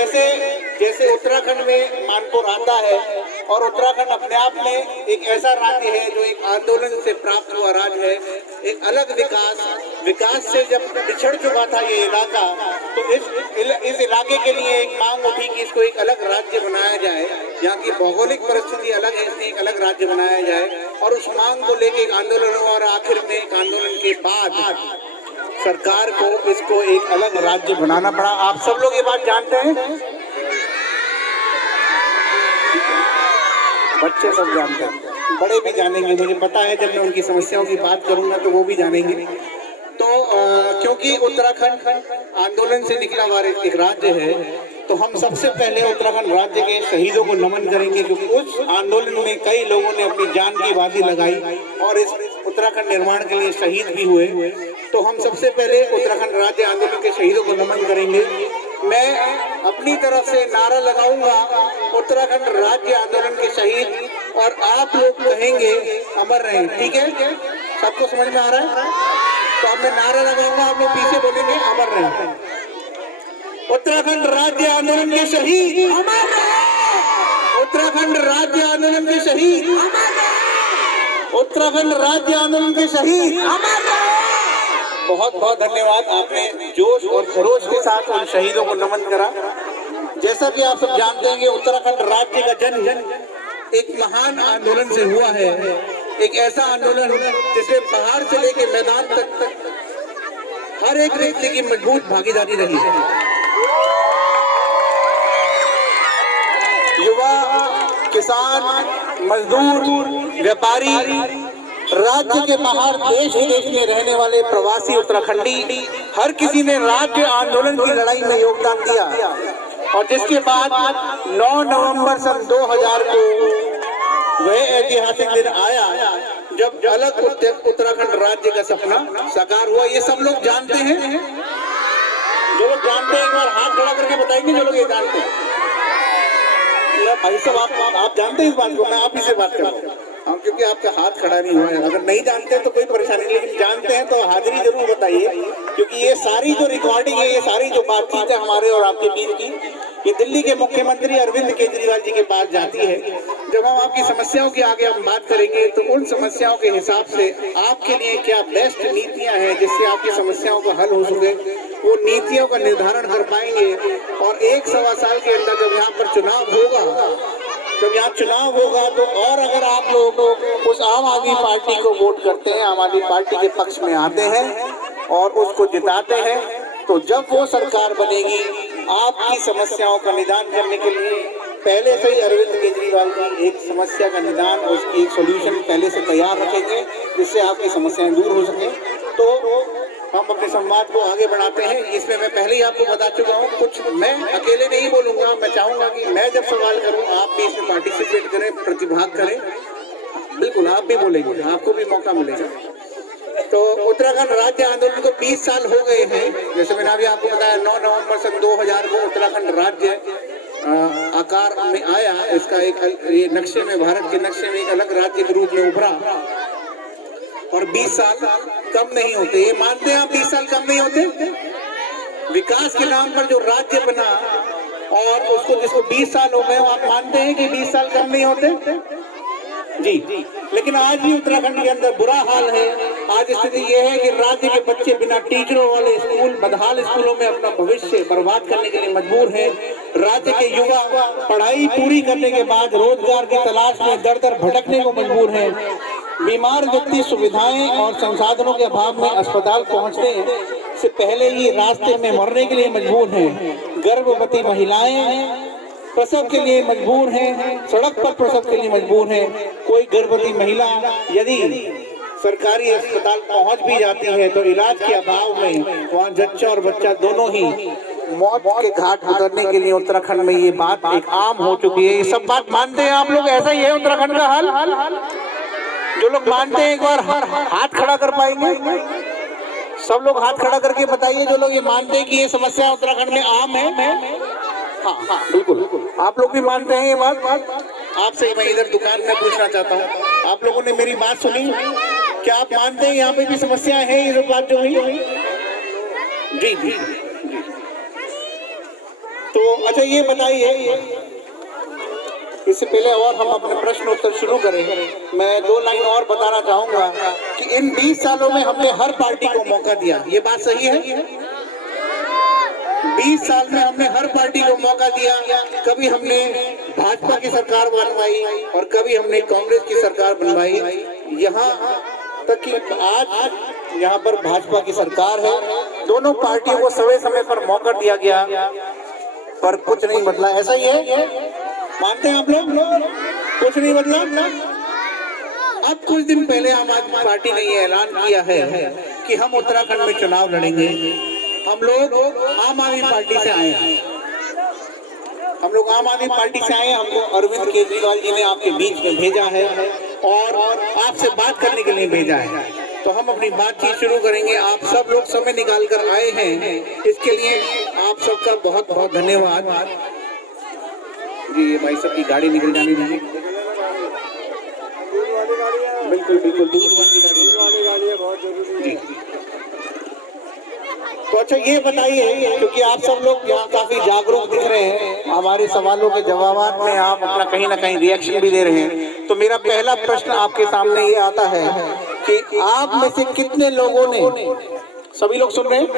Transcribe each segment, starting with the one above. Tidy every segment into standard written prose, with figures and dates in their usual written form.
जैसे जैसे उत्तराखंड में मानपुर आता है, और उत्तराखंड अपने आप में एक ऐसा राज्य है जो एक आंदोलन से प्राप्त हुआ राज्य है, एक अलग विकास से जब पिछड़ चुका था ये इलाका, तो इस इलाके के लिए एक मांग उठी कि इसको एक अलग राज्य बनाया जाए। यहाँ की भौगोलिक परिस्थिति अलग है, इसलिए एक अलग राज्य बनाया जाए, और उस मांग को लेकर एक आंदोलन हुआ, और आखिर में एक आंदोलन के बाद सरकार को इसको एक अलग राज्य बनाना पड़ा। आप सब लोग ये बात जानते हैं, बच्चे सब जानते हैं, बड़े भी जानेंगे, मुझे पता है। जब मैं उनकी समस्याओं की बात करूंगा तो वो भी जानेंगे। तो क्योंकि उत्तराखंड आंदोलन से निकला हुआ एक राज्य है, तो हम सबसे पहले उत्तराखंड राज्य के शहीदों को नमन करेंगे, क्योंकि उस आंदोलन में कई लोगों ने अपनी जान की बाजी लगाई और इस उत्तराखंड निर्माण के लिए शहीद भी हुए। तो हम सबसे पहले उत्तराखंड राज्य आंदोलन के शहीदों को नमन करेंगे। मैं अपनी तरफ से नारा लगाऊंगा, उत्तराखंड राज्य आंदोलन के शहीद, और आप लोग कहेंगे अमर रहे। ठीक है, सबको समझ में आ रहा है? तो अब मैं नारा लगाऊंगा, आप लोग पीछे बोलेंगे अमर रहे। उत्तराखंड राज्य आंदोलन के शहीद अमर रहे। उत्तराखंड राज्य आंदोलन के शहीद अमर रहे। उत्तराखंड राज्य आंदोलन के शहीद अमर रहे। बहुत बहुत धन्यवाद, आपने जोश और खरोश के साथ उन शहीदों को नमन करा। जैसा कि आप सब जानते हैं कि उत्तराखंड राज्य का जन्म एक महान आंदोलन से हुआ है, एक ऐसा आंदोलन जिसमें पहाड़ से लेकर मैदान तक हर एक व्यक्ति की मजबूत भागीदारी रही है। युवा, किसान, मजदूर, व्यापारी, राज्य के बाहर देश विदेश में रहने वाले प्रवासी उत्तराखंडी, हर किसी ने राज्य आंदोलन की लड़ाई में योगदान दिया। और जिसके बाद 9 नवंबर सन 2000 को वह ऐतिहासिक दिन आया जब अलग उत्तराखंड राज्य का सपना साकार हुआ। ये सब लोग जानते हैं, जो लोग जानते हैं एक बार हाथ खड़ा करके बताएंगे, जो लोग ये जानते हैं। भाई साहब, आप जानते हैं इस बात को, मैं आप ही से बात कर रहा हूँ। हाँ, क्योंकि आपका हाथ खड़ा नहीं हुआ है। अगर नहीं जानते तो कोई परेशानी नहीं, लेकिन जानते हैं तो हाजिरी जरूर बताइए, क्योंकि ये सारी जो रिकॉर्डिंग है, ये सारी जो बातचीत है हमारे और आपके बीच की, ये दिल्ली के मुख्यमंत्री अरविंद केजरीवाल जी के पास जाती है। जब हम आपकी समस्याओं की आगे हम बात करेंगे तो उन समस्याओं के हिसाब से आपके लिए क्या बेस्ट नीतियां हैं जिससे आपकी समस्याओं का हल हो सके, वो नीतियों का निर्धारण कर पाएंगे। और 1-1.25 साल के अंदर जब यहाँ पर चुनाव होगा तो और अगर आप लोग उस आम आदमी पार्टी को वोट करते हैं, आम आदमी पार्टी के पक्ष में आते हैं और उसको जिताते हैं, तो जब वो सरकार बनेगी, आपकी समस्याओं का निदान करने के लिए पहले से ही अरविंद केजरीवाल जी एक समस्या का निदान, उसकी एक सोल्यूशन पहले से तैयार रखेंगे, जिससे आपकी समस्याएं दूर हो सके। तो हम अपने संवाद को आगे बढ़ाते हैं। इसमें मैं पहले ही आपको बता चुका हूँ, कुछ मैं अकेले नहीं बोलूंगा। मैं चाहूंगा कि मैं जब सवाल करूँ आप भी इसमें पार्टिसिपेट करें, प्रतिभाग करें। बिल्कुल, आप भी बोलेंगे, आपको भी मौका मिलेगा। तो उत्तराखंड राज्य आंदोलन को 20 साल हो गए हैं। जैसे मैंने अभी आपको बताया, 9 नवंबर सन 2000 को उत्तराखंड राज्य आकार में आया। इसका ये नक्शे में, भारत के नक्शे में एक अलग राज्य के रूप में उभरा। और 20 साल कम नहीं होते, ये मानते हैं आप? 20 साल कम नहीं होते। विकास के नाम पर जो राज्य बना और उसको जिसको 20 साल हो गए, आप मानते हैं कि 20 साल कम नहीं होते? जी। लेकिन आज भी उत्तराखंड के अंदर बुरा हाल है। आज स्थिति ये है कि राज्य के बच्चे बिना टीचरों वाले स्कूल, बदहाल स्कूलों में अपना भविष्य बर्बाद करने के लिए मजबूर हैं। राज्य के युवा पढ़ाई पूरी करने के बाद रोजगार की तलाश में दर दर भटकने को मजबूर हैं। बीमार व्यक्ति सुविधाएं और संसाधनों के अभाव में अस्पताल पहुंचने से पहले ही रास्ते में मरने के लिए मजबूर हैं। गर्भवती महिलाएं प्रसव के लिए मजबूर हैं, सड़क पर प्रसव के लिए मजबूर हैं। कोई गर्भवती महिला यदि सरकारी अस्पताल पहुंच भी जाती है तो इलाज के अभाव में वहाँ जच्चा और बच्चा दोनों ही मौत के घाट उतरने के लिए उत्तराखंड में ये बात एक आम हो चुकी है। ये सब बात मानते हैं आप लोग? ऐसा ही है उत्तराखंड का हाल? जो लोग मानते हैं एक बार हाथ खड़ा कर पाएंगे? सब लोग हाथ खड़ा करके बताइए जो लोग ये मानते हैं कि ये समस्या उत्तराखंड में आम है। हाँ, बिल्कुल, आप लोग भी मानते हैं ये बात? आपसे मैं इधर दुकान में पूछना चाहता हूँ, आप लोगों ने मेरी बात सुनी? क्या आप मानते हैं यहाँ पे भी समस्या है? ये जो बात जो हुई? जी। तो अच्छा ये बताइए, इससे पहले और हम अपने प्रश्न उत्तर शुरू करें, मैं 2 लाइन और बताना चाहूंगा कि इन 20 सालों में हमने हर पार्टी को मौका दिया। ये बात सही है? 20 साल में हमने हर पार्टी को मौका दिया। कभी हमने भाजपा की सरकार बनवाई और कभी हमने कांग्रेस की सरकार बनवाई। यहाँ तक कि आज यहाँ पर भाजपा की सरकार है। दोनों पार्टियों को समय समय पर मौका दिया गया, पर कुछ नहीं बदला। ऐसा ही है, मानते हैं आप लोग? कुछ नहीं बदला। अब कुछ दिन पहले आम आदमी पार्टी ने ये ऐलान किया है कि हम उत्तराखंड में चुनाव लड़ेंगे। हम लोग आम आदमी पार्टी से आए हैं। हम लोग आम आदमी पार्टी से आए। हमको अरविंद केजरीवाल जी ने आपके बीच में भेजा है और आपसे बात करने के लिए भेजा है। तो हम अपनी बातचीत शुरू करेंगे। आप सब लोग समय निकाल कर आए हैं, इसके लिए आप सबका बहुत बहुत धन्यवाद। जी, ये भाई सब की गाड़ी निकल जाने दीजिए। बिल्कुल बिल्कुल, दूध वाली गाड़ी है, बहुत जरूरी जी। तो अच्छा ये बताइए, क्योंकि आप सब लोग यहाँ काफी जागरूक दिख रहे हैं, हमारे सवालों के जवाब में आप अपना कहीं ना कहीं रिएक्शन भी दे रहे हैं। तो मेरा पहला प्रश्न आपके सामने ये आता है कि आप में से कितने लोगों ने, सभी लोग सुन रहे हैं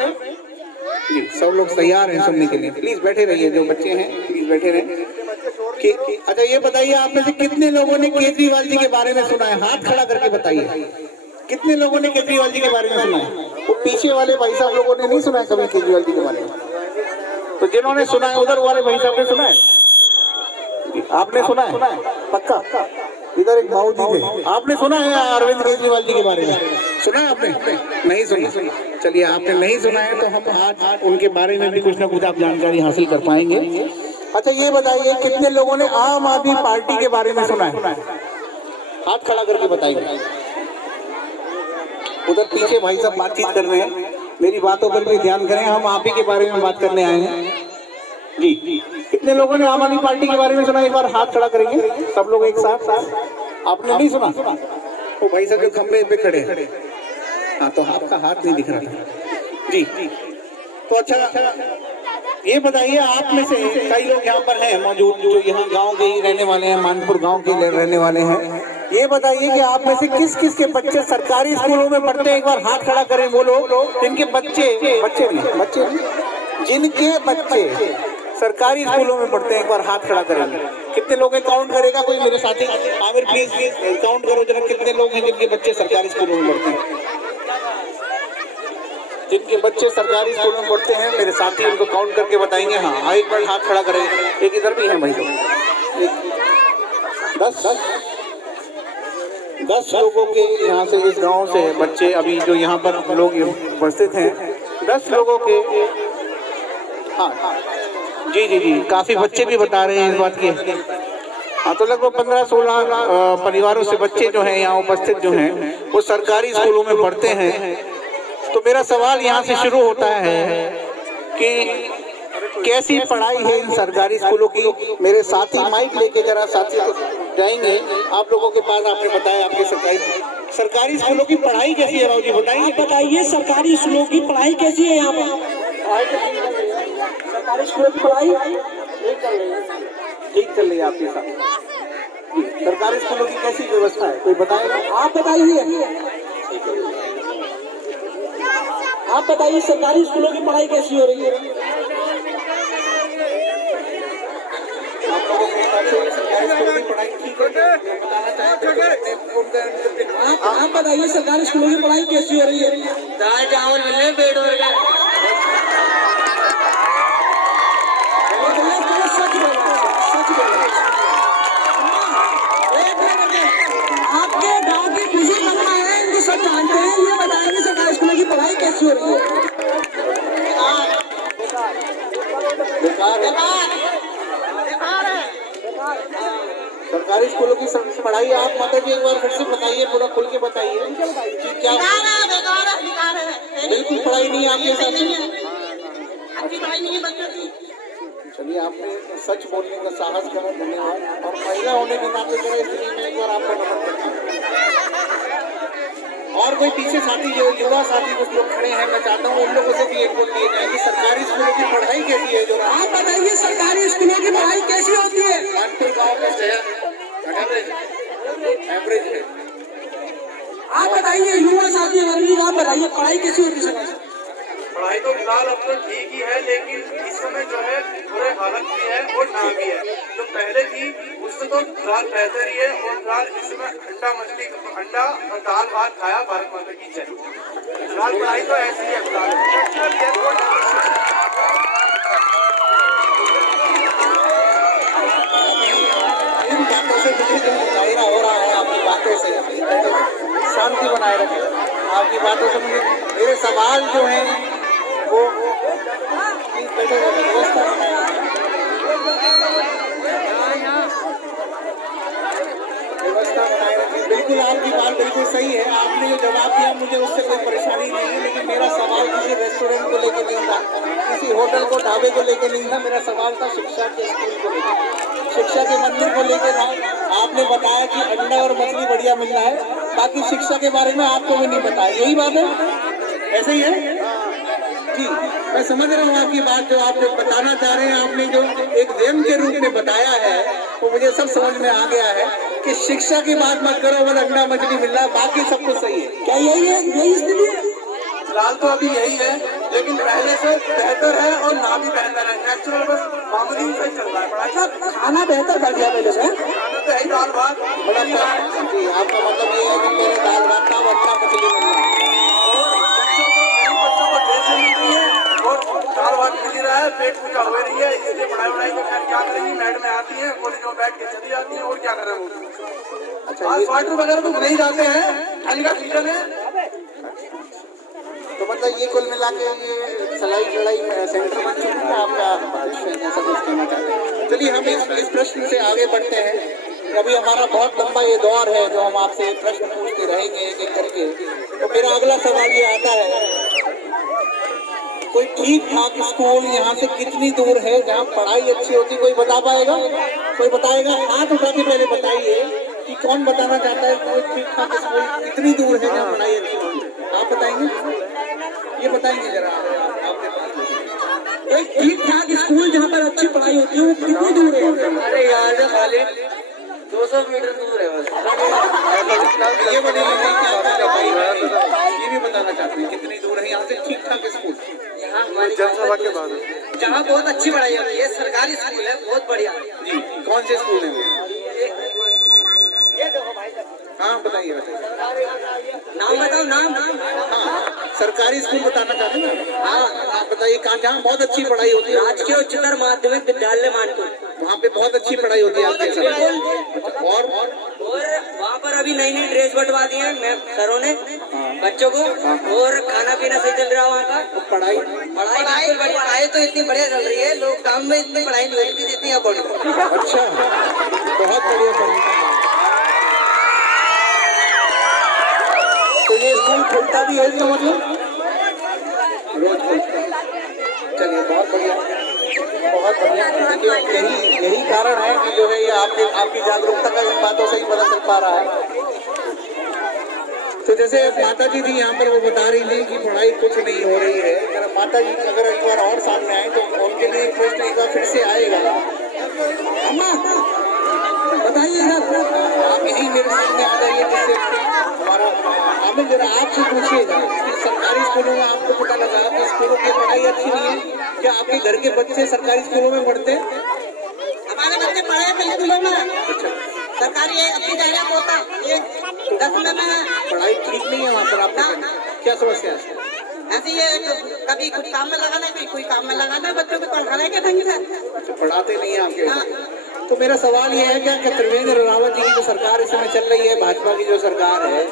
जी, सब लोग तैयार हैं सुनने के लिए? प्लीज बैठे रहिए, जो बच्चे हैं प्लीज बैठे रहिए। कि अच्छा ये बताइए, आप में से कितने लोगों ने केजरीवाल जी के बारे में सुना है? हाथ खड़ा करके बताइए, कितने लोगों ने केजरीवाल जी के बारे में सुना है? वो पीछे वाले भाई साहब लोगों ने नहीं सुना है कभी केजरीवाल जी के बारे में? तो जिन्होंने सुना है उधर वाले भाई साहब ने सुना है? आपने सुना है? पक्का? इधर एक भाऊ जी थे, आपने सुना है अरविंद केजरीवाल जी के बारे में? सुना है आपने? नहीं सुना? चलिए, आपने नहीं सुना है तो हम आज उनके बारे में भी कुछ ना कुछ आप जानकारी हासिल कर पाएंगे। अच्छा ये बताइए, कितने लोगों ने आम आदमी पार्टी के बारे में सुना है? हाथ खड़ा करके बताइए। उधर पीछे भाई साहब बातचीत कर रहे हैं, मेरी बातों पर भी ध्यान करें, हम आप ही के बारे में बात करने आए हैं जी। कितने लोगों ने आम आदमी पार्टी के बारे में सुना? एक बार हाथ खड़ा करेंगे सब लोग एक साथ। आपने नहीं सुना? वो भाई साहब जो खंबे पे खड़े हैं, हाँ, तो आपका हाथ नहीं दिख रहा था जी। तो अच्छा ये बताइए, आप में से कई लोग यहाँ पर हैं मौजूद जो यहाँ गांव के ही रहने वाले हैं, मानपुर गांव के रहने वाले हैं। ये बताइए कि आप में से किस किस के बच्चे सरकारी स्कूलों में पढ़ते हैं? एक बार हाथ खड़ा करें वो लोग जिनके बच्चे जिनके बच्चे सरकारी स्कूलों में पढ़ते हैं। एक बार हाथ खड़ा करेंगे। कितने लोग हैं? काउंट करेगा कोई मेरे साथी? आमिर प्लीज काउंट करो जरा, कितने लोग हैं जिनके बच्चे सरकारी स्कूलों में पढ़ते हैं? जिनके बच्चे सरकारी स्कूल में पढ़ते हैं मेरे साथी उनको काउंट करके बताएंगे। हाँ, एक बार हाथ खड़ा करें। एक इधर भी है भाई, 10 लोगों के यहाँ से, इस गांव से बच्चे अभी जो यहाँ पर लोग उपस्थित हैं, 10 लोगों के। हाँ जी जी जी, काफी बच्चे भी बता रहे हैं इस बात की। हाँ, तो लगभग 15-16 परिवारों से बच्चे जो हैं यहाँ उपस्थित जो हैं वो सरकारी स्कूलों में पढ़ते हैं। तो मेरा सवाल यहाँ से शुरू होता है कि कैसी पढ़ाई है इन सरकारी स्कूलों की? मेरे साथी माइक लेके जरा साथी जाएंगे आप लोगों के पास। आपने बताया आपके सरकारी स्कूलों की पढ़ाई कैसी है? राव जी बताइए। बताइए सरकारी स्कूलों की पढ़ाई कैसी है? यहाँ पर सरकारी स्कूलों की पढ़ाई ठीक चल रही है आपके साथ? सरकारी स्कूलों की कैसी व्यवस्था है, कोई बताएगा? आप बताइए, आप बताइए सरकारी स्कूलों की पढ़ाई कैसी हो रही है? आप बताइए सरकारी स्कूलों की पढ़ाई कैसी हो रही है? दाल चावल मिले, पेट भर गया। सच बोलो, सच बोलो। आपके गांव की खुशी बनना है, इनको सब जानते हैं। ये बताएंगे सरकारी स्कूलों की पढ़ाई कैसी हो रही है? सरकारी स्कूलों की पढ़ाई आप माता जी एक बार फिर से बताइए, पूरा खुल के बताइए कि क्या बिल्कुल पढ़ाई नहीं है आपके साथ? अच्छी पढ़ाई नहीं है बच्चों की। चलिए, आपने सच बोलने का साहस करा, धन्यवाद। और महिला होने के नाते जरा इसलिए मैं एक बार आपका नमन करता हूँ। और कोई पीछे साथी, जो युवा साथी कुछ लोग खड़े हैं, मैं चाहता हूँ उन लोगों से भी एक बोल दिए जाए कि सरकारी स्कूलों की पढ़ाई कैसी है जो आप बताइए सरकारी स्कूलों की पढ़ाई कैसी होती है? कानपुर गाँव में शहर एवरेज है। आप बताइए युवा साथी वर्गी, आप बताइए पढ़ाई कैसी होती है? पढ़ाई तो फिलहाल अब तो ठीक ही है, लेकिन इस समय जो है बुरे हालत भी है और ना भी है। जो पहले थी उससे तो फिलहाल बेहतर ही है। और फिलहाल इसमें अंडा और दाल भात खाया, भारत माता की जय। फिलहाल पढ़ाई तो ऐसी है इन बातों से मुझे जो मुतायरा हो रहा है आपकी बातों से, शांति बनाए रखें। आपकी बातों से मुझे मेरे सवाल जो हैं वो व्यवस्था बनाए रखें। बिल्कुल आपकी बात बिल्कुल सही है। आपने जो जवाब दिया मुझे उससे कोई परेशानी नहीं है, लेकिन मेरा सवाल किसी रेस्टोरेंट को लेकर नहीं था, किसी होटल को ढाबे को लेकर नहीं था। मेरा सवाल था शिक्षा के स्कूल को लेकर, शिक्षा के मंदिर को लेकर था। आपने बताया कि अंडा और मछली बढ़िया मिल रहा है, बाकी शिक्षा के बारे में आपको भी नहीं बताया। यही बात है, ऐसे ही है जी। मैं समझ रहा हूँ आपकी बात, जो आप बताना चाह रहे हैं। आपने जो एक व्यंग के रूप में बताया है वो मुझे सब समझ में आ गया है कि शिक्षा की बात मत करो, बस अंडा मछली मिल रहा है, बाकी सब कुछ सही है। क्या यही है, यही स्थिति है? फिलहाल तो अभी यही है, लेकिन पहले से बेहतर है और ना भी बेहतर है। नेचुरल बस मामूली से चल रहा है पढ़ाई। मतलब खाना बेहतर कर दिया पहले से? खाना तो है दाल भात। मतलब जी आपका मतलब ये है कि मेरे दाल भात का अंडा मछली मिल रहा है और बच्चों को टेंशन मिल रही है और दाल भात मिल रहा है, पेट पूजा हो रही है। इसलिए पढ़ाई तो खैर क्या करेंगी, मैडम आती है कॉलेज में बैठ के चली जाती है, और क्या करें वो। अच्छा आज वाटर वगैरह तो नहीं जाते हैं, ठंड का सीजन है। तो मतलब ये कुल मिला के ये सिलाई कढ़ाई सेंटर बन चुका है आपका, ऐसा कुछ कहना चाहते हैं? चलिए हम इस प्रश्न से आगे बढ़ते हैं। अभी हमारा बहुत लंबा ये दौर है जो हम आपसे प्रश्न पूछते रहेंगे एक एक करके। तो मेरा अगला सवाल ये आता है, कोई ठीक ठाक स्कूल यहाँ से कितनी दूर है जहाँ पढ़ाई अच्छी होती, कोई बता पाएगा? कोई बताएगा? हाथ उठा के पहले बताइए कि कौन बताना चाहता है कोई ठीक ठाक स्कूल कितनी दूर है जहाँ पढ़ाई अच्छी होती। आप बताएंगे? ये बताएंगे जरा आपके पास एक ठीक ठाक स्कूल जहाँ पर अच्छी पढ़ाई होती है वो कितनी दूर है? अरे यार जो खाली 200 मीटर दूर है बस। ये बताइए ये भी बताना चाहते हैं कितनी दूर है यहाँ से ठीक ठाक स्कूल? यहाँ हमारी जनसभा के बाद जहाँ बहुत अच्छी पढ़ाई होती है, सरकारी स्कूल है, बहुत बढ़िया। जी कौन से स्कूल है वो? हाँ बताइए नाम बताओ, नाम। हाँ सरकारी स्कूल बताना चाहते हैं ना? हाँ आप बताइए कहाँ जहाँ बहुत अच्छी पढ़ाई होती है? राजकीय उच्चतर माध्यमिक विद्यालय मानपुर। वहाँ पे बहुत अच्छी पढ़ाई होती है आपके बिल्कुल। और वहाँ पर अभी नई नई ड्रेस बंटवा दी है मैं सरों ने बच्चों को, और खाना पीना सही चल रहा है वहाँ का। पढ़ाई पढ़ाई पढ़ाई तो इतनी बढ़िया चल रही है, लॉकडाउन में इतनी पढ़ाई नहीं होती जितनी अब बढ़ी। अच्छा बहुत बढ़िया पढ़ाई। तो ये स्कूल खुलता भी है इसका मतलब? रोज खुलता है। चलिए बहुत बढ़िया, बहुत बढ़िया। देखिए यही कारण है कि जो है ये आपकी जागरूकता का इन बातों से ही पता चल पा रहा है। तो जैसे माता जी थी यहाँ पर वो बता रही थी कि पढ़ाई कुछ नहीं हो रही है। अगर माता जी अगर एक बार और सामने आए तो उनके लिए एक प्रश्न एक बार फिर से आएगा। अम्मा बताइए आप यही मेरे सामने आ जाइए जिससे हमारा आमिर जरा आपसे पूछिएगा कि सरकारी स्कूलों में आपको पता लगा कि स्कूलों की पढ़ाई अच्छी नहीं है, क्या आपके घर के बच्चे सरकारी स्कूलों में पढ़ते हैं? हमारे बच्चे पढ़े हैं स्कूलों में, सरकारी है, अपनी जाएगा होता ये 10 में। पढ़ाई ठीक नहीं है वहाँ पर आपका? क्या समस्या है? ऐसे ये कभी कुछ काम में लगाना है, कोई काम में लगाना है, बच्चों को पढ़ाना है क्या ढंग से? पढ़ाते नहीं है आपके? तो मेरा सवाल ये है क्या त्रिवेंद्र रावत जी की जो सरकार इस समय चल रही है, भाजपा की जो सरकार है,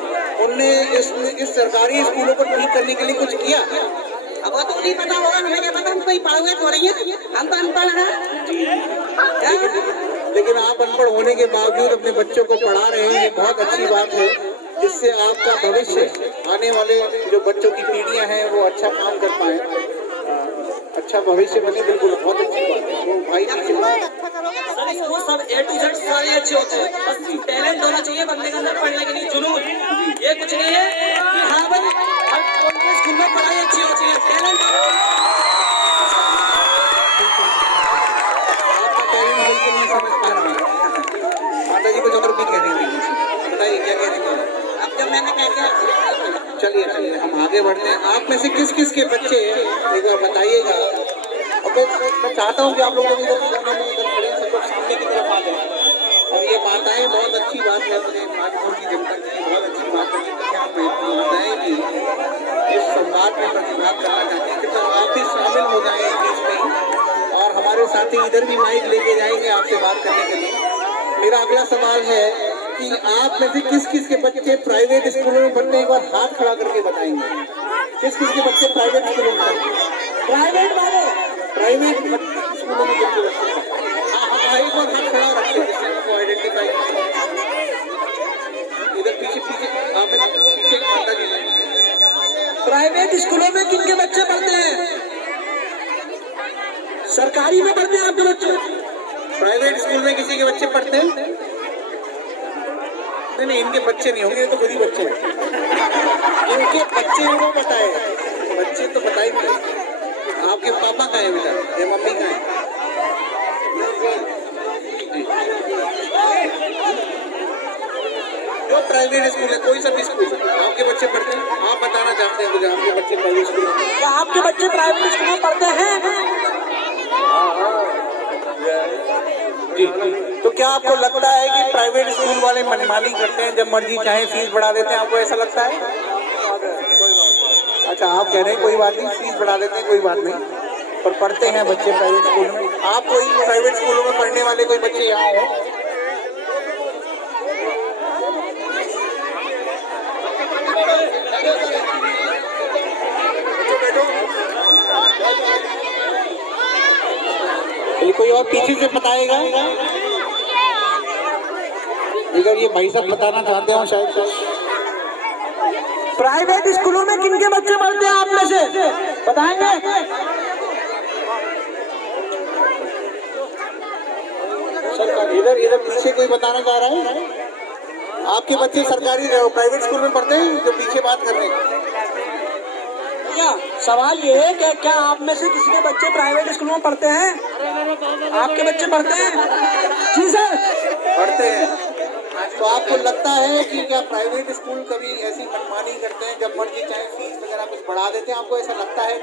उनने इस सरकारी स्कूलों को ठीक करने के लिए कुछ किया? अब वो तो नहीं पता होगा, हमें क्या पता, हम कोई पढ़े हुए थोड़ी है, हम तो अनपढ़ हैं। लेकिन आप अनपढ़ होने के बावजूद अपने बच्चों को पढ़ा रहे हैं, ये बहुत अच्छी बात है, जिससे आपका भविष्य, आने वाले जो बच्चों की पीढ़ियां हैं वो अच्छा काम कर पाए, अच्छा भविष्य बने। बिल्कुल बहुत अच्छी बात है। वो भाई वो सब A to Z सारे अच्छे होते हैं, बस टैलेंट होना चाहिए बंदे के अंदर, पढ़ने के लिए जुनून, ये कुछ नहीं है कि हाँ भाई स्कूल में पढ़ाई अच्छी होती है, टैलेंट आगे बढ़ते हैं। आप में से किस किस के बच्चे एक बार बताइएगा। और मैं चाहता हूँ कि आप लोग इधर कोने में इधर खड़े सब लोग सामने की तरफ आ जाए। और ये माताएं बहुत अच्छी बात है, मुझे नागपुर की जनता की बहुत अच्छी बात है कि क्या माताएं भी इस संवाद में प्रतिभाग करना चाहती हैं। तो आप भी शामिल हो जाएं इस बीच में और हमारे साथी इधर भी माइक लेके जाएंगे आपसे बात करने के लिए। मेरा अगला सवाल है कि आप में से किस किस के बच्चे प्राइवेट स्कूलों में पढ़ते हैं, एक बार हाथ खड़ा करके बताएंगे। किस किस के बच्चे प्राइवेट स्कूलों में पढ़ते हैं? प्राइवेट वाले प्राइवेट स्कूलों में बच्चे पढ़ते हैं। हाँ, एक बार हाथ खड़ा रखिए जिससे आपको आइडेंटिफाई। इधर पीछे पीछे पीछे माता जी हैं। प्राइवेट स्कूलों में किनके बच्चे पढ़ते हैं? सरकारी में पढ़ते हैं आपके बच्चे? प्राइवेट स्कूल में किसी के बच्चे पढ़ते हैं? नहीं, इनके बच्चे नहीं होंगे, ये तो खुद ही बच्चे हैं। इनके बच्चे वो बताए, बच्चे तो बताएंगे। आपके पापा कहाँ है बेटा, ये मम्मी कहाँ है? जो प्राइवेट स्कूल है, कोई सा भी स्कूल, आपके बच्चे पढ़ते हैं? आप बताना चाहते हैं मुझे आपके बच्चे प्राइवेट स्कूल में? क्या आपके बच्चे प्राइवेट स्कूल में पढ़ते हैं? जी। तो क्या आपको लगता है कि प्राइवेट स्कूल वाले मनमानी करते हैं, जब मर्जी चाहे फीस बढ़ा देते हैं? आपको ऐसा लगता है? अच्छा, आप कह रहे हैं कोई बात नहीं, फीस बढ़ा देते हैं, कोई बात नहीं, पर पढ़ते हैं बच्चे प्राइवेट स्कूल में। आप कोई प्राइवेट स्कूलों में पढ़ने वाले कोई बच्चे यहाँ हो? कोई और पीछे से बताएगा? इधर ये भाई साहब बताना चाहते हो शायद। प्राइवेट स्कूलों में किनके बच्चे पढ़ते हैं आप में से? बताएंगे? इधर इधर पीछे कोई बताना चाह रहा है? आपके बच्चे सरकारी प्राइवेट स्कूल में पढ़ते हैं? जो पीछे बात कर रहे हैं, क्या सवाल ये है कि क्या आप में से किसी के बच्चे प्राइवेट स्कूल में पढ़ते हैं? आपके बच्चे पढ़ते हैं? जी सर, पढ़ते हैं। तो आपको लगता है कि क्या प्राइवेट स्कूल कभी ऐसी मनमानी करते हैं, जब मर्जी चाहे फीस वगैरह कुछ बढ़ा देते हैं? आपको ऐसा लगता है?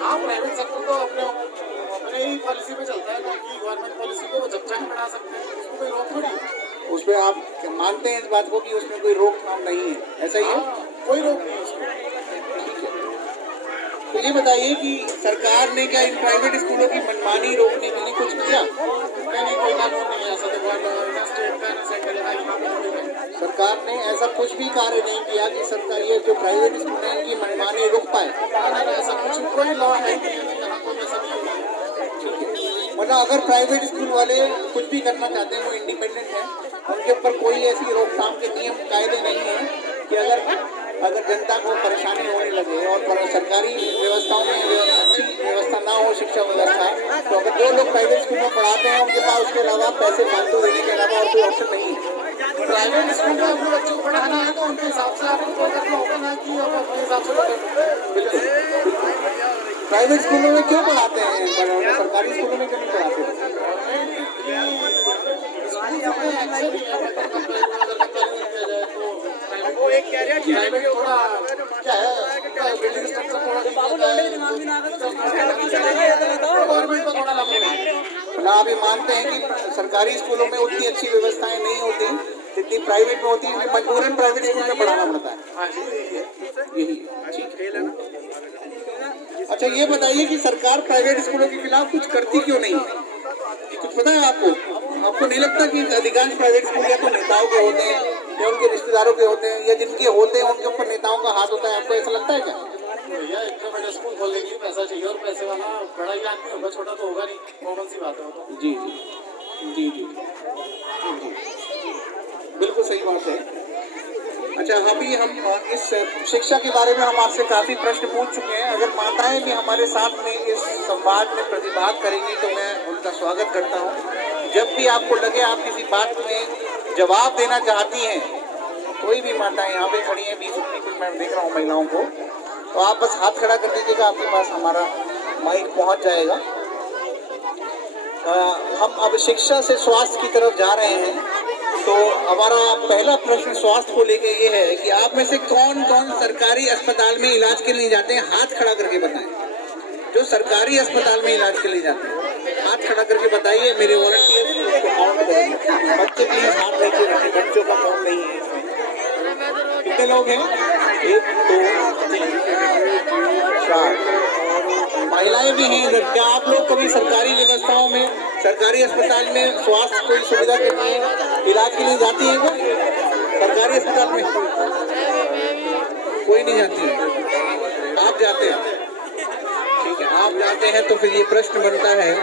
हाँ, प्राइवेट सेक्टर तो अपने ही पॉलिसी पे चलता है, कि गवर्नमेंट पॉलिसी को वो जब चाहे बढ़ा सकते हैं, उसको कोई रोक थोड़ी। उसमें आप मानते हैं इस बात को कि उसमें कोई रोकथाम नहीं है, ऐसा ही है? कोई रोक नहीं उसको। तो ये बताइए कि सरकार ने क्या इन प्राइवेट स्कूलों की मनमानी रोकने के लिए कुछ किया? नहीं, कोई कानून नहीं है ऐसा, तो स्टेट का ना सेंट्रल का। सरकार ने ऐसा कुछ भी कार्य नहीं किया कि सरकार ये जो प्राइवेट स्कूल है इनकी मनमानी रोक पाए। ऐसा कुछ कोई लॉ है यहाँ कोई ऐसा नहीं है। ठीक है, मतलब अगर प्राइवेट स्कूल वाले कुछ भी करना चाहते हैं, वो इंडिपेंडेंट हैं, उनके ऊपर कोई ऐसी रोकथाम के नियम कायदे नहीं है कि अगर जनता को परेशानी होने लगे और सरकारी व्यवस्थाओं में अच्छी व्यवस्था ना हो, शिक्षा व्यवस्था, तो अगर जो लोग प्राइवेट स्कूल में पढ़ाते हैं उनके पास उसके अलावा पैसे फालतू देने के अलावा और कोई ऑप्शन नहीं है। प्राइवेट स्कूल में अपने बच्चों को पढ़ाना है तो उनके हिसाब से आपको करना होगा ना, कि आप अपने हिसाब से पढ़ें। बिल्कुल। प्राइवेट स्कूलों में क्यों पढ़ाते हैं, सरकारी स्कूलों में क्यों नहीं पढ़ाते? वो एक कह रहा है प्राइवेट थोड़ा क्या है, बिल्डिंग स्ट्रक्चर गवर्नमेंट को थोड़ा ना अभी मानते हैं कि सरकारी स्कूलों में उतनी अच्छी व्यवस्थाएं नहीं होती जितनी प्राइवेट में होती है, इसलिए मजबूरन प्राइवेट स्कूल में पढ़ाना पड़ता है। यही ठीक है। अच्छा, ये बताइए कि सरकार प्राइवेट स्कूलों के खिलाफ कुछ करती क्यों नहीं? कुछ पता है आपको? आपको नहीं लगता कि अधिकांश प्राइवेट स्कूल या तो नेताओं के होते हैं या उनके रिश्तेदारों के होते हैं, या जिनके होते हैं उनके ऊपर नेताओं का हाथ होता है? आपको ऐसा लगता है क्या? भैया इतना बड़ा स्कूल खोलने के लिए पैसा चाहिए, और पैसे वाला बड़ा ही आदमी होगा, छोटा तो होगा नहीं। कॉमन सी बात है वो तो। जी जी जी जी, बिल्कुल सही बात है। अच्छा, अभी हम इस शिक्षा के बारे में हम आपसे काफ़ी प्रश्न पूछ चुके हैं। अगर माताएं भी हमारे साथ में इस संवाद में प्रतिभाग करेंगी तो मैं उनका स्वागत करता हूं। जब भी आपको लगे आप किसी बात में जवाब देना चाहती हैं, कोई भी माताएं यहाँ पे खड़ी हैं, 20 कुछ मैं देख रहा हूँ महिलाओं को, तो आप बस हाथ खड़ा कर दीजिएगा, आपके पास हमारा माइक पहुँच जाएगा। हम अब शिक्षा से स्वास्थ्य की तरफ जा रहे हैं। तो हमारा पहला प्रश्न स्वास्थ्य को लेके ये है कि आप में से कौन कौन सरकारी अस्पताल में इलाज के लिए जाते हैं, हाथ खड़ा करके बताएं। जो सरकारी अस्पताल में इलाज के लिए जाते हैं हाथ खड़ा करके बताइए। मेरे वॉलंटियर्स उसको काउंट करेंगे। बच्चे प्लीज हाथ नीचे रखें, बच्चों का काउंट नहीं है इसमें। कितने लोग हैं? 1 2 3 4 महिलाएं भी हैं इधर। क्या आप लोग कभी सरकारी व्यवस्थाओं में, सरकारी अस्पताल में स्वास्थ्य कोई सुविधा के लिए इलाज के लिए जाती हैं? कोई सरकारी अस्पताल में कोई नहीं जाती है, आप जाते हैं? ठीक है, आप जाते हैं। तो फिर ये प्रश्न बनता है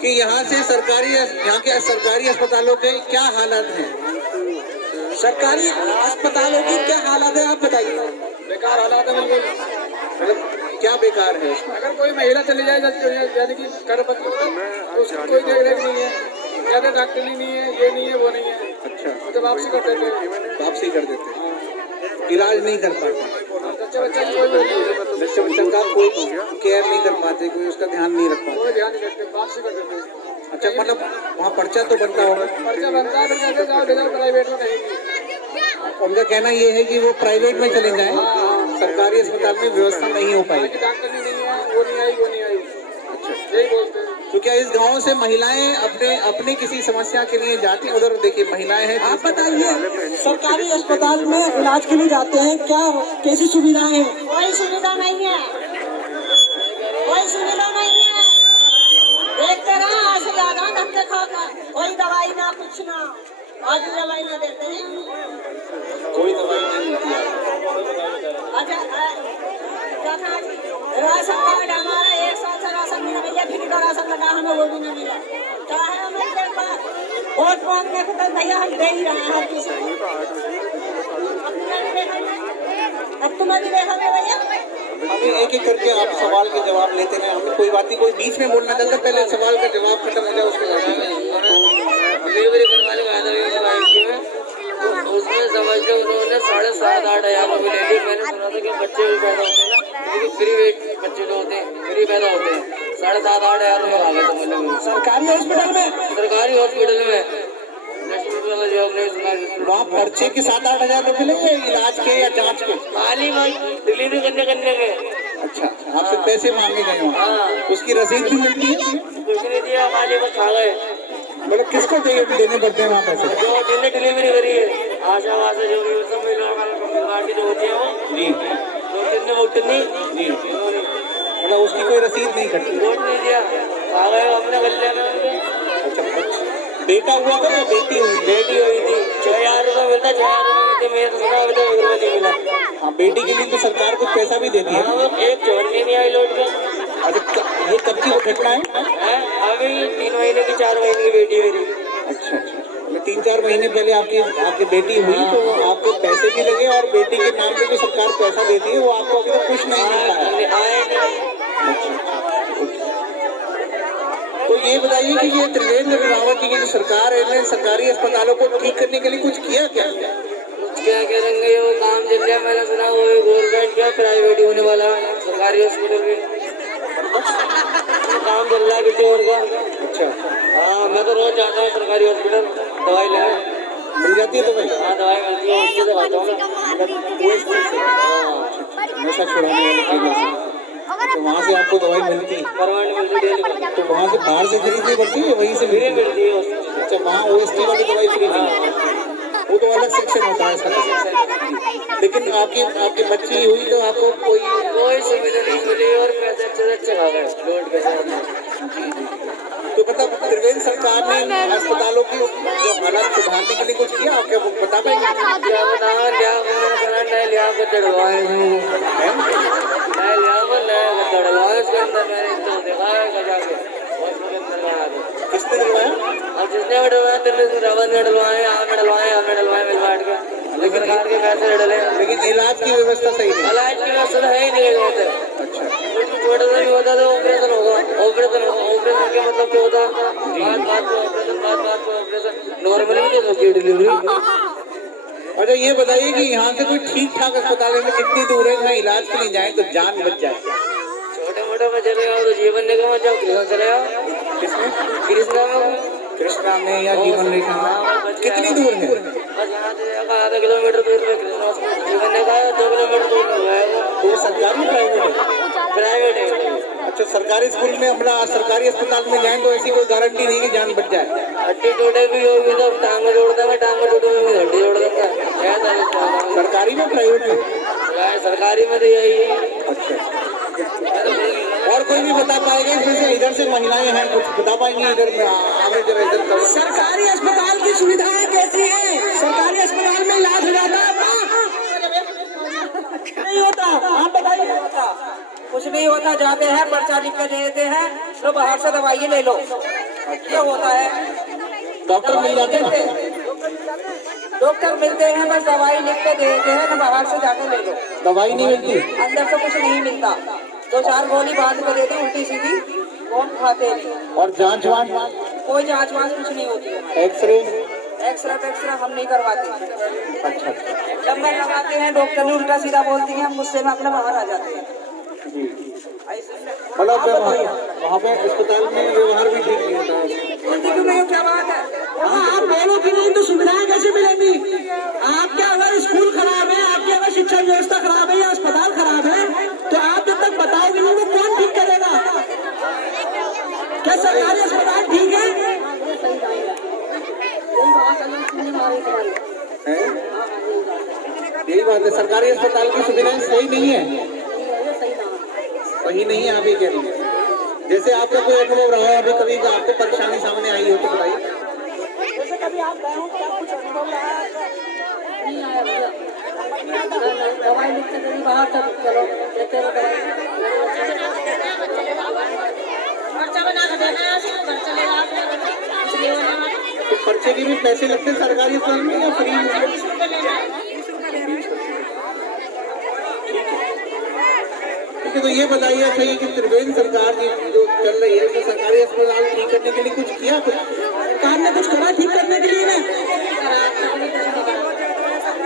कि यहाँ के सरकारी अस्पतालों के क्या हालात हैं? सरकारी अस्पतालों की क्या हालत है आप बताइए। बेकार हालात है बिल्कुल। मतलब क्या बेकार है उसमें? अगर कोई महिला चली जाए यानी कि गर्भवती हो तो उसकी कोई देख रेख नहीं है, ज्यादा डॉक्टरी नहीं है, ये नहीं है वो नहीं है। अच्छा, तो वापसी कर देते हैं। वापसी कर देते हैं, इलाज नहीं कर पाते, बच्चा की कोई बच्चा का कोई केयर नहीं कर पाते, कोई उसका ध्यान नहीं रख पाते। ध्यान नहीं रखते, वापसी कर देते हैं। अच्छा, मतलब वहाँ पर्चा तो बनता होगा? पर्चा बनता है, फिर कहते जाओ ले जाओ प्राइवेट में कहीं भी। उनका कहना ये है कि वो प्राइवेट में चले जाएं, सरकारी अस्पताल में व्यवस्था नहीं हो पाएगी। डॉक्टरी नहीं है, वो नहीं आई। अच्छा, यही बोलते हैं। तो क्या इस गांव से महिलाएं अपने किसी समस्या के लिए जाती हैं? उधर देखिए महिलाएं हैं। आप बताइए, सरकारी अस्पताल में इलाज के लिए जाते हैं, क्या कैसी सुविधाएं हैं? कोई सुविधा नहीं है, कोई सुविधा नहीं है। देखते रहो आज से ज्यादा धक्के खाकर, कोई दवाई ना कुछ ना, आज दवाई ना देते हैं, कोई दवाई नहीं मिलती है। अच्छा राशन कार्ड हमारा 1 साल से राशन मिला भैया, फ्री का राशन लगा, हमें वो भी नहीं मिला। चाहे हमें एक बार वोट मांगने के तो भैया हम दे ही रहे हैं हर किसी को। अब तुम्हें भी देखा भैया। हमें एक एक करके आप सवाल के जवाब लेते हैं। हमें कोई बात नहीं, कोई बीच में बोलना चाहता, पहले सवाल का जवाब खत्म हो जाए उसके बाद। डिलीवरी करवाने का उसमें समझ लो उन्होंने 7,500-8 हज़ार रुपये ले लिए। मैंने सुना था कि बच्चे भी पैदा होते हैं ना, लेकिन फ्री वेट बच्चे जो होते हैं फ्री पैदा होते हैं। 7,500-8 हज़ार रुपये आ गए समझ लो। सरकारी हॉस्पिटल में, सरकारी हॉस्पिटल में वहाँ पर्चे के 7-8 हज़ार रुपये लेंगे इलाज के या जांच के? खाली डिलीवरी करने के। अच्छा, आपसे पैसे मांगे गए वहाँ? हाँ, उसकी रसीद भी मिलती है? कुछ नहीं दिया, खाली बस खा गए। मतलब किसको देने पड़ते हैं वहाँ पैसे? जो जिन्हें डिलीवरी करी है, आशा वाशा जो भी सब पार्टी जो होती है वो जी, तो कितने वोट नहीं जी, मतलब उसकी कोई रसीद नहीं कटती? वोट नहीं दिया, खा गए हमने गले में उनके। अच्छा, बेटा हुआ था या बेटी हुई? बेटी हुई थी, 6,000 रुपये मिलता, 6,000 रुपये मिलते। मेरे तो सुना अभी तक 1 रुपये नहीं मिला। हाँ, बेटी के लिए तो सरकार कुछ पैसा भी देती है। हाँ, वो एक छोड़ने नहीं आई लौट के। अच्छा, ये कब की वो घटना है? अभी 3 महीने की 4 महीने की बेटी मेरी। अच्छा, 3-4 महीने पहले आपकी बेटी हुई, तो आपको पैसे भी लगे और बेटी के नाम पे जो सरकार पैसा देती है वो आपको अभी तक कुछ नहीं मिलता है। आए नहीं। तो ये बताइए कि ये त्रिवेंद्र रावत जी की जो सरकार है, ने सरकारी अस्पतालों को ठीक करने के लिए कुछ किया क्या? क्या करेंगे, वो काम चल रहा है। मैंने सुना वो गवर्नमेंट क्या प्राइवेट होने वाला है, सरकारी हॉस्पिटल में काम चल रहा है बिल्कुल का। अच्छा, हाँ, मैं तो रोज जाता हूँ सरकारी हॉस्पिटल दवाई लेने। मिल जाती है दवाई? हाँ, दवाई मिलती है, उसकी दवा दो ना। नशा छुड़ाने वाले केंद्र से, तो वहाँ से आपको दवाई मिलती है? परमानेंट मिलती है। तो वहाँ से बाहर से खरीदनी पड़ती है, वहीं से फ्री मिलती है। अच्छा, वहाँ OST वाली दवाई फ्री नहीं है, वो तो अलग सेक्शन होता है इसका। लेकिन आपकी बच्ची हुई तो आपको कोई सुविधा नहीं मिली और पैसे अच्छे खा गए लोड पैसे। तो मतलब त्रिवेंद्र सरकार ने इन अस्पतालों की जो हालत सुधारने के लिए कुछ किया? आप क्या बता पाएंगे? क्या बताओ, नए लिया कर चढ़वाए, उसके अंदर मैंने तो देखा है जाके किसने डलवाया? और जिसने भी डलवाया दिल्ली रावत ने डलवाए, आपने डलवाए मिल बांट के, लेकिन सरकार के पैसे डले। लेकिन इलाज की व्यवस्था सही नहीं? इलाज की व्यवस्था है ही नहीं होते। अच्छा, छोटा सा भी होता तो ऑपरेशन होगा, ऑपरेशन के मतलब क्या होता, बात पे ऑपरेशन, नॉर्मली नहीं होती डिलीवरी। अच्छा, ये बताइए कि यहाँ से कोई ठीक ठाक अस्पताल में कितनी दूर है जहाँ इलाज के लिए जाए तो जान बच जाए? छोटे मोटे में चले जाओ तो जीवन निगम में जाओ, कृष्णा चले जाओ, कृष्णा में कृष्णा में या जीवन रेखा में कितनी दूर है? बस यहाँ से आधा किलोमीटर दूर में कृष्णा जीवन रेखा है, 2 किलोमीटर दूर में हुआ है। तो ये सरकारी प्राइवेट है? प्राइवेट है। अच्छा, सरकारी स्कूल में अपना सरकारी अस्पताल में जाएं तो ऐसी कोई गारंटी नहीं कि जान बच जाए। हड्डी टूटे भी होगी तो टांग जोड़ देंगे, टांग टूटे भी हड्डी जोड़ देंगे। सरकारी में प्राइवेट में? सरकारी में तो यही है। अच्छा, और कोई भी बता पाएगा इसमें से? इधर से महिलाएं हैं, कुछ बता पाएंगी? इधर में आगे जरा इधर करो। सरकारी अस्पताल की सुविधाएं कैसी हैं? सरकारी अस्पताल में इलाज हो जाता है अपना? नहीं होता, आप बताइए। कुछ नहीं होता, जाते हैं पर्चा लिख के दे देते हैं तो बाहर से दवाई ले लो, ये होता है। डॉक्टर मिल जाते हैं? डॉक्टर मिलते हैं, बस दवाई लिख के दे देते हैं तो बाहर से जाके ले लो। दवाई नहीं मिलती? अंदर से कुछ नहीं मिलता, 2-4 गोली बांध के देते उल्टी सीधी, वो हम खाते नहीं। और जांच वांच? कोई जांच वांच कुछ नहीं होती है। एक्सरे? एक्सरे हम नहीं करवाते। अच्छा, नंबर लगाते हैं, डॉक्टर ने उल्टा सीधा बोलती है, हम गुस्से में अपने बाहर आ जाते हैं। मतलब वहाँ पे अस्पताल में व्यवहार भी ठीक नहीं होता है। क्या बात है? आप बोलो कि नहीं तो सुविधाएं कैसे मिलेंगी? आपके अगर स्कूल खराब है, आपकी अगर शिक्षा व्यवस्था खराब है या अस्पताल खराब है, तो आप जब तक बताओगे नहीं वो कौन ठीक करेगा? क्या सरकारी अस्पताल ठीक है? यही बात है, सरकारी अस्पताल की सुविधाएं सही नहीं है। सही नहीं है, आप ये कह रही हैं। जैसे आपका कोई अनुभव रहा है अभी, कभी आपको परेशानी सामने आई हो तो बताइए। जैसे कभी आप गए हो क्या कुछ अनुभव रहा है? नहीं आया भैया, दवाई लिख के देनी बाहर से, चलो देते रहो दवाई। पर्चा बना के देना है, पर्चा लेना है। तो पर्चे के भी पैसे लगते हैं सरकारी अस्पताल में या फ्री? 20 रुपये लेना है। ठीक है, तो ये बताइए अच्छा, ये कि त्रिवेंद्र सरकार जी जो चल रही है, तो सरकारी अस्पताल ठीक करने के लिए कुछ किया? कुछ सरकार ने कुछ करा ठीक करने के लिए? सरकारी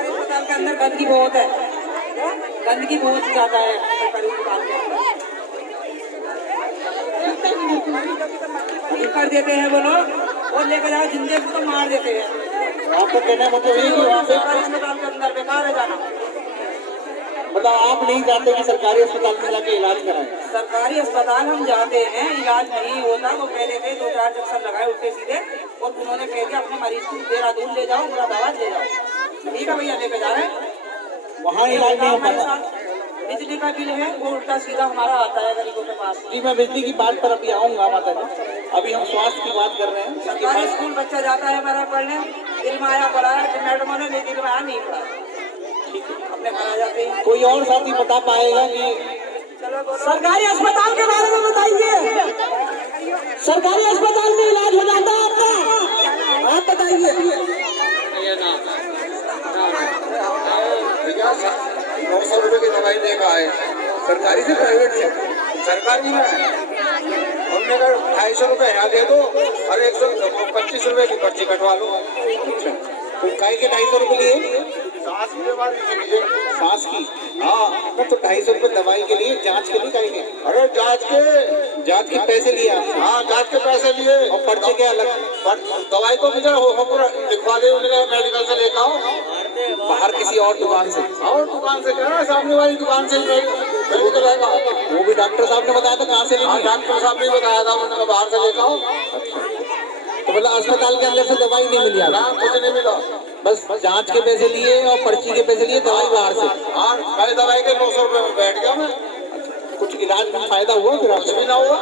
अस्पताल के अंदर गंदगी बहुत है, गंदगी बहुत ज्यादा है सरकारी अस्पताल के अंदर। कर देते हैं वो लोग और लेकर जाओ जिंदे को तो मार देते हैं। आपका कहना है मतलब ये कि वहाँ पे सरकारी अस्पताल के अंदर बेकार है जाना। मतलब आप नहीं चाहते कि सरकारी अस्पताल में जाके इलाज कराएं? सरकारी अस्पताल हम जाते हैं, इलाज नहीं होता। वो कह रहे थे 2-4 इंजेक्शन लगाए उल्टे सीधे और उन्होंने कह दिया अपने मरीज को देहरादून ले जाओ, मुरादाबाद ले जाओ। ठीक है भैया, लेके जा रहे हैं, वहाँ इलाज नहीं हो हमारे पाता? साथ बिजली का बिल है वो उल्टा सीधा हमारा आता है गरीबों के पास। जी, मैं बिजली की बात पर अभी आऊँगा माता जी। अभी हम स्वास्थ्य की बात कर रहे हैं। सरकारी स्कूल बच्चा जाता है मेरा पढ़ने, दिल में आया पढ़ा है, मैडमों ने दिल में आया नहीं पढ़ा, अपने घर आ जाते हैं। कोई और साथी बता पाएगा कि सरकारी अस्पताल के बारे में बताइए। सरकारी अस्पताल में इलाज हो जाता है आपका? आप बताइए। 900 रुपए की दवाई देगा है, सरकारी से प्राइवेट से? सरकारी में हमने कहा 250 रुपए यहाँ दे दो और 125 रुपए की पर्ची कटवा लो। अच्छा, तो काय के 250 रुपए लिए? सांस की बीमारी के लिए। सांस की? हाँ, तो 250 रुपए दवाई के लिए, जांच के लिए काय के? अरे जांच के पैसे लिए आप? हाँ, जांच के पैसे लिए। और पर्चे के अलग? दवाई तो मुझे हम लिखवा दे, उन्होंने मेडिकल से लेकर आओ बाहर किसी और दुकान से? और दुकान से कह रहा है, सामने वाली दुकान से मेडिकल रहेगा। वो भी डॉक्टर साहब ने बताया था कहाँ से लेनी? डॉक्टर साहब ने बताया था, उन्होंने बाहर से लेकर आओ। तो मतलब अस्पताल के अंदर से दवाई नहीं मिली आपको? ना, कुछ नहीं मिला, बस जांच के पैसे लिए और पर्ची के पैसे लिए, दवाई बाहर से? हाँ, मैं दवाई के 900 रुपए में बैठ गया मैं। कुछ इलाज में फायदा हुआ फिर कुछ आपको? भी ना हुआ,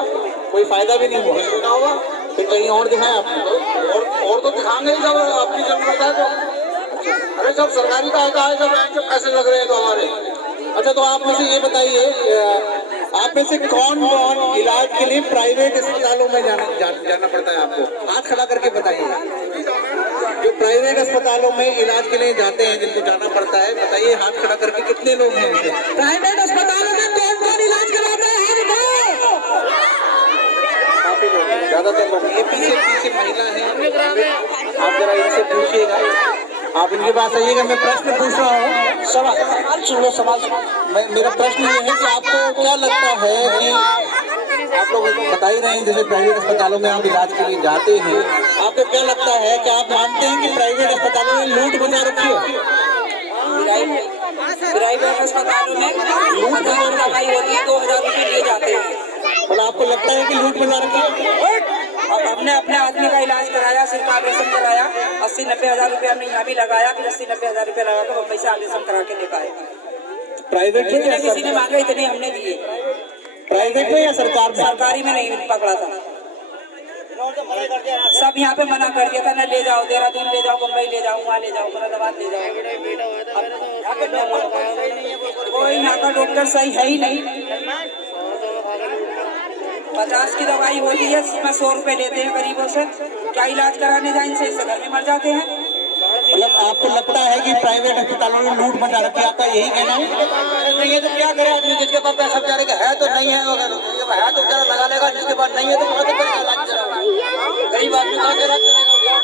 कोई फायदा भी नहीं हुआ? कुछ भी ना हुआ। फिर कहीं और दिखाया आपने? और तो दिखाएंगे ही जब अपनी जरूरत है तो। अरे जब सरकारी का है, जब बैंक के पैसे लग रहे हैं तो हमारे। अच्छा, तो आप मुझे ये बताइए, आप में से कौन इलाज के लिए प्राइवेट अस्पतालों में जाना पड़ता है आपको? हाथ खड़ा करके बताइए। जो प्राइवेट अस्पतालों में इलाज के लिए जाते हैं, जिनको जाना पड़ता है, बताइए हाथ खड़ा करके कितने लोग हैं इनसे? प्राइवेट अस्पतालों में कौन इलाज कराता है? काफी लोग हैं, ज्यादातर लोग। ये पीछे महिला है, आप जरा इनसे पूछिएगा। आप इनके पास आइएगा, मैं प्रश्न पूछ रहा हूँ। सवाल सुनो। मेरा प्रश्न ये है कि आपको क्या लगता है कि आप लोग बता ही रहे हैं, जैसे प्राइवेट अस्पतालों में आप इलाज के लिए जाते हैं, आपको क्या लगता है कि आप मानते हैं कि प्राइवेट अस्पतालों में लूट मचा रखी है? प्राइवेट अस्पतालों में लूट मचार दवाई होती है, 2000 रुपये लिए जाते हैं। मतलब आपको लगता है कि लूट मचा रखी है? अपने आदमी का इलाज कराया, सिर्फ ऑपरेशन कराया, 80-90 हजार रुपया हमने यहाँ भी लगाया, फिर 80-90 हजार रुपया लगा कर मुंबई से ऑपरेशन करा के लेकर आए। प्राइवेट में या किसी ने मांगे इतने हमने दिए। प्राइवेट में या सरकार में? सरकारी में नहीं पकड़ा था, सब यहाँ पे मना कर दिया था, न ले जाओ देहरादून ले जाओ, मुंबई ले जाओ, वहाँ ले जाओ, मुरादाबाद ले जाओ। कोई यहाँ का डॉक्टर सही है ही नहीं। 50 की दवाई होती है, इसमें 100 रुपए लेते हैं गरीबों से, क्या इलाज कराने जाए इनसे, इससे घर में मर जाते हैं। मतलब आपको लगता है कि प्राइवेट अस्पतालों में लूट मचा रखी है, आपका यही कहना है? नहीं है तो क्या करे आदमी, जिसके पास पैसा बेचारे का है तो नहीं है, अगर जब है तो बेचारा लगा लेगा, जिसके पास नहीं है तो कहाँ से करेगा इलाज? गरीब आदमी कहाँ से इलाज करेगा?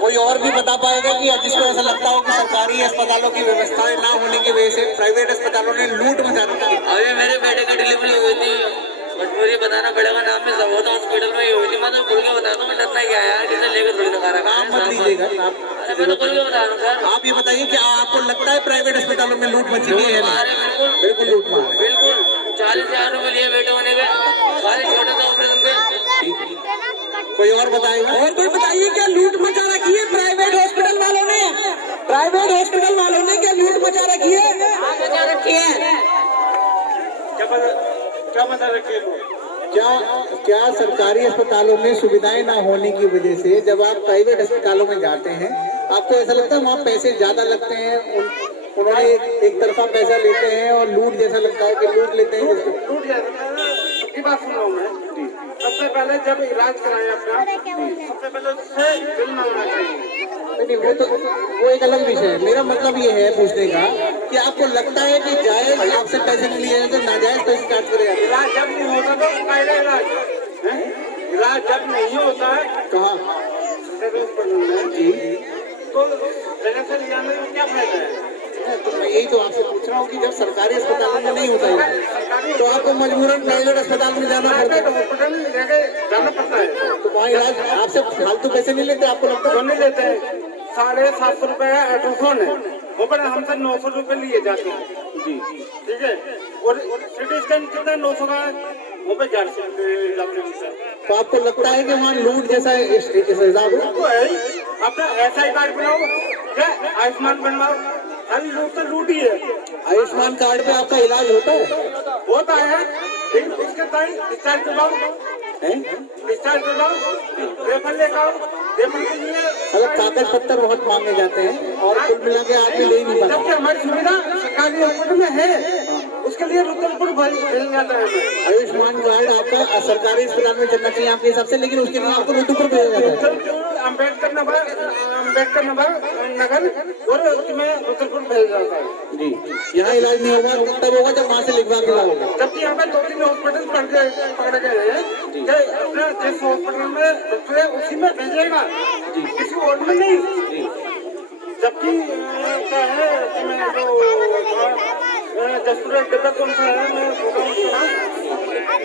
कोई और भी बता पाएगा कि जिसको ऐसा लगता हो कि सरकारी अस्पतालों की व्यवस्थाएं ना होने की वजह से प्राइवेट अस्पतालों ने लूट मचा रखी है? अभी मेरे बेटे की डिलीवरी हुई थी, मजबूरी बताना पड़ेगा, नाम में सब होता हॉस्पिटल में ही हुई थी। मैं तो खुल के बता दूँ, मैं डरना क्या यार, किसे लेकर थोड़ी दिखा रहा काम मत लीजिएगा आप। अरे मैं तो खुल के बता रहा हूँ सर। आप ये बताइए कि आपको लगता है प्राइवेट अस्पतालों में लूट मची हुई है? बिल्कुल बिल्कुल लूट मार है। बिल्कुल 40,000 रुपये लिए बेटे होने के, खाली छोटे सा ऑपरेशन पे। कोई और बताएगा? और कोई बताइए क्या लूट मचा रखी है प्राइवेट हॉस्पिटल वालों ने? प्राइवेट हॉस्पिटल वालों ने क्या लूट मचा रखी है? मचा रखी है। क्या बता रखे? क्या सरकारी अस्पतालों में सुविधाएं ना होने की वजह से जब आप प्राइवेट अस्पतालों में जाते हैं, आपको ऐसा लगता है वहाँ पैसे ज्यादा लगते हैं, उन्होंने एक तरफा पैसा लेते हैं और लूट जैसा लगता है कि लूट लेते हैं? लूट जाता है। सबकी बात सुन रहा हूँ मैं। सबसे पहले जब इलाज कराएं अपना, सबसे पहले उससे बिल मांगना चाहिए। नहीं, वो एक अलग विषय है। मेरा मतलब ये है पूछने का कि आपको लगता है कि जायज आपसे पैसे नहीं लिए जाते, नाजायज पैसे चार्ज करे जाते हैं? इलाज जब नहीं होता तो पहले इलाज जब नहीं होता है कहाँ जी, तो जगह से ले जाने में क्या फायदा है? तो मैं यही तो आपसे पूछ रहा हूँ कि जब सरकारी अस्पतालों में नहीं होता है तो आपको मजबूरन प्राइवेट अस्पताल में जाना पड़ता है, हॉस्पिटल में लेके जाना पड़ता है। तो वहाँ इलाज आपसे फालतू पैसे नहीं लेते? आपको लगता तो नहीं लेते हैं, 750 रुपए का अल्ट्रासाउंड है, वो पर हमसे 900 रुपए लिए जाते हैं जी, ठीक है। और सिटी स्कैन कितना 900 का है, वो पे 400 जाते हैं। तो आपको लगता है कि वहाँ लूट जैसा हिसाब है? तो है ही, अपना SI कार्ड बनाओ, क्या आयुष्मान बनवाओ, खाली लूट तो लूट ही है। आयुष्मान कार्ड पे आपका इलाज होता है? होता है, लेकिन उसके टाइम डिस्चार्ज करवाओ, डिस्चार्ज करवाओ, रेफर लेकर आओ, रेफर के लिए मतलब कागज पत्तर बहुत मांगे जाते हैं और कुल मिला के आदमी ले ही नहीं पाता। जबकि हमारी सुविधा सरकारी हॉस्पिटल में है, उसके लिए रुद्रपुर भेज जाता है हमें। आयुष्मान कार्ड आपका सरकारी अस्पताल में चलना चाहिए आपके हिसाब से, लेकिन उसके लिए आपको रुद्रपुर भेजा जाता है। अम्बेडकर नगर और उसमें रुद्रपुर भेज जाता है जी। यहाँ इलाज नहीं होगा तब होगा जब वहाँ से लिखवा के लाओगे। जबकि यहाँ पे 2-3 हॉस्पिटल पकड़ गए हैं कि अपना जिस हॉस्पिटल में डॉक्टर है उसी में भेजेगा, किसी और में नहीं। जबकि क्या है कि मैं जसपुर डिब्बा कौन सा है, मैं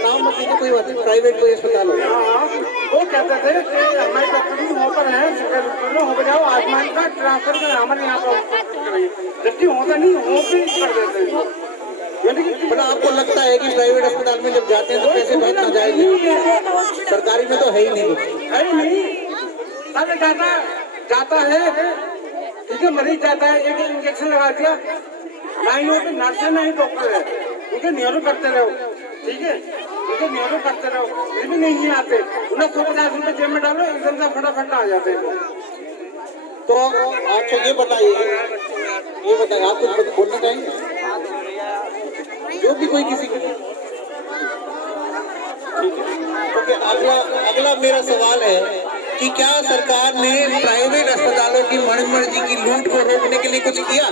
नाम मत लीजिए, कोई बात नहीं, प्राइवेट कोई अस्पताल होगा। हाँ, वो कहते थे कि हमारे डॉक्टर भी वहाँ पर है, हो जाओ आयुष्मान का ट्रांसफर कर हमारे यहाँ पर, जबकि होता नहीं, वो भी कर देते हैं। मतलब आपको लगता है कि प्राइवेट अस्पताल में जब जाते हैं तो पैसे बहुत ना जाएंगे, सरकारी में तो है ही नहीं कुछ। है ही नहीं, सब जाता है, ठीक है, मरीज जाता है, एक इंजेक्शन लगा दिया, लाइनों पे नर्स नहीं डॉक्टर है, उनके नियरों करते रहो, ठीक है, उनके नियरों करते रहो, फिर भी नहीं आते, उन्हें 150 रुपए जेब में डालो, एकदम से फटाफट आ जाते हैं। तो आपको ये बताइए आप कुछ बोलना चाहेंगे? जो भी कोई किसी को। ओके, अगला मेरा सवाल है कि क्या सरकार ने प्राइवेट अस्पतालों की मनमर्जी की लूट को रोकने के लिए कुछ किया?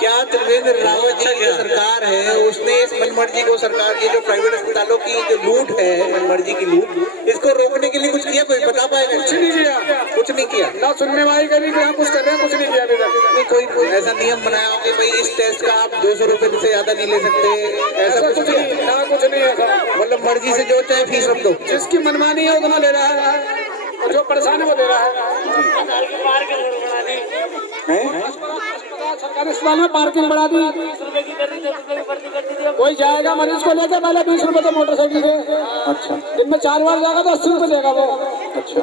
क्या त्रिवेंद्र रावत जी की जो सरकार है उसने इस मनमर्जी को, सरकार ये जो प्राइवेट अस्पतालों की जो लूट है, मनमर्जी की लूट, इसको रोकने के लिए कुछ किया? कोई बता पाएगा? कुछ नहीं किया, कुछ नहीं किया। ना सुनने वाली कभी क्या कुछ कर रहे हैं, कुछ नहीं किया अभी तक। नहीं, कोई ऐसा नियम बनाया हो कि भाई इस टेस्ट का आप 200 रुपए से ज्यादा नहीं ले सकते, ऐसा कुछ नहीं? ना कुछ नहीं है, मतलब मर्जी से जो चाहे फीस रख दो। जिसकी मनमानी है उतना ले रहा है और जो परेशान है वो दे रहा है। सरकारी अस्पताल में पार्किंग बढ़ा दी, कोई जाएगा मरीज को लेकर पहले 20 रुपए तो मोटरसाइकिल से, अच्छा दिन में 4 बार जाएगा तो 80 रुपए देगा वो। अच्छा,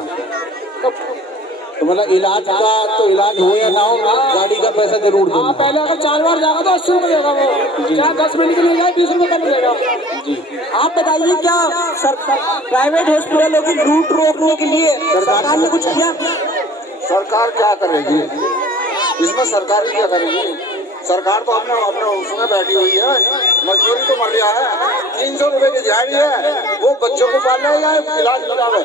तो मतलब इलाज का तो इलाज हो या ना हो, गाड़ी का पैसा जरूर दो। हाँ, पहले अगर 4 बार जाएगा तो 80 रुपए देगा वो, चाहे 10 मिनट के लिए जाए 20 रुपए कम देगा। आप बताइए क्या प्राइवेट हॉस्पिटलों की लूट रोकने के लिए सरकार ने कुछ किया? सरकार क्या करेगी इसमें? सरकार ही क्या करेगी? सरकार तो अपने उसमें बैठी हुई है, मजदूरी तो मर गया है। 300 रुपए की दिहाड़ी है, वो बच्चों को पालने या इलाज करावे।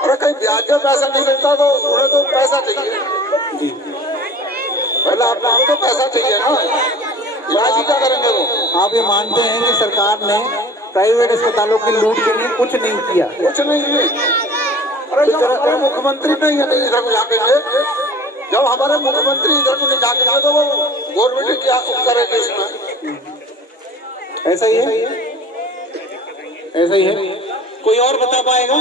अरे कहीं ब्याज का पैसा नहीं मिलता तो उन्हें तो पैसा चाहिए, पहले अपना तो पैसा चाहिए ना, इलाज ही क्या करेंगे वो? आप ये मानते हैं कि सरकार ने प्राइवेट अस्पतालों की लूट के लिए कुछ नहीं किया? कुछ नहीं। अरे जब हमारे मुख्यमंत्री नहीं है इधर को झाकेंगे, जब हमारे मुख्यमंत्री इधर को नहीं झाकेंगे तो वो गवर्नमेंट क्या करेगी इसमें? ऐसा ही है, ऐसा ही है। कोई और बता पाएगा?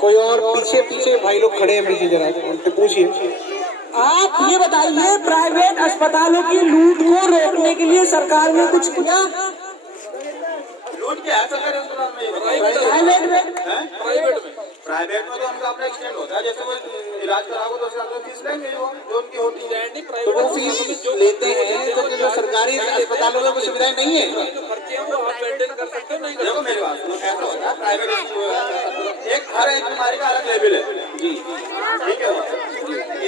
कोई और? पीछे पीछे भाई लोग खड़े हैं पीछे, जरा उनसे पूछिए। आप ये बताइए प्राइवेट अस्पतालों की लूट को रोकने के लिए सरकार ने कुछ किया? लूट क्या है सरकारी अस्पताल में? प्राइवेट में तो उनका अपना एक्सटेंड होता है, जैसे वो इलाज कराओगे तो उससे फीस लेंगे जो उनकी होती है। तो वो फीस लेते हैं तो जो सरकारी अस्पतालों में सुविधाएं नहीं है। देखो मेरी बात, ऐसा होता है प्राइवेट हर एक बीमारी का अलग लेवल है जी, ठीक है?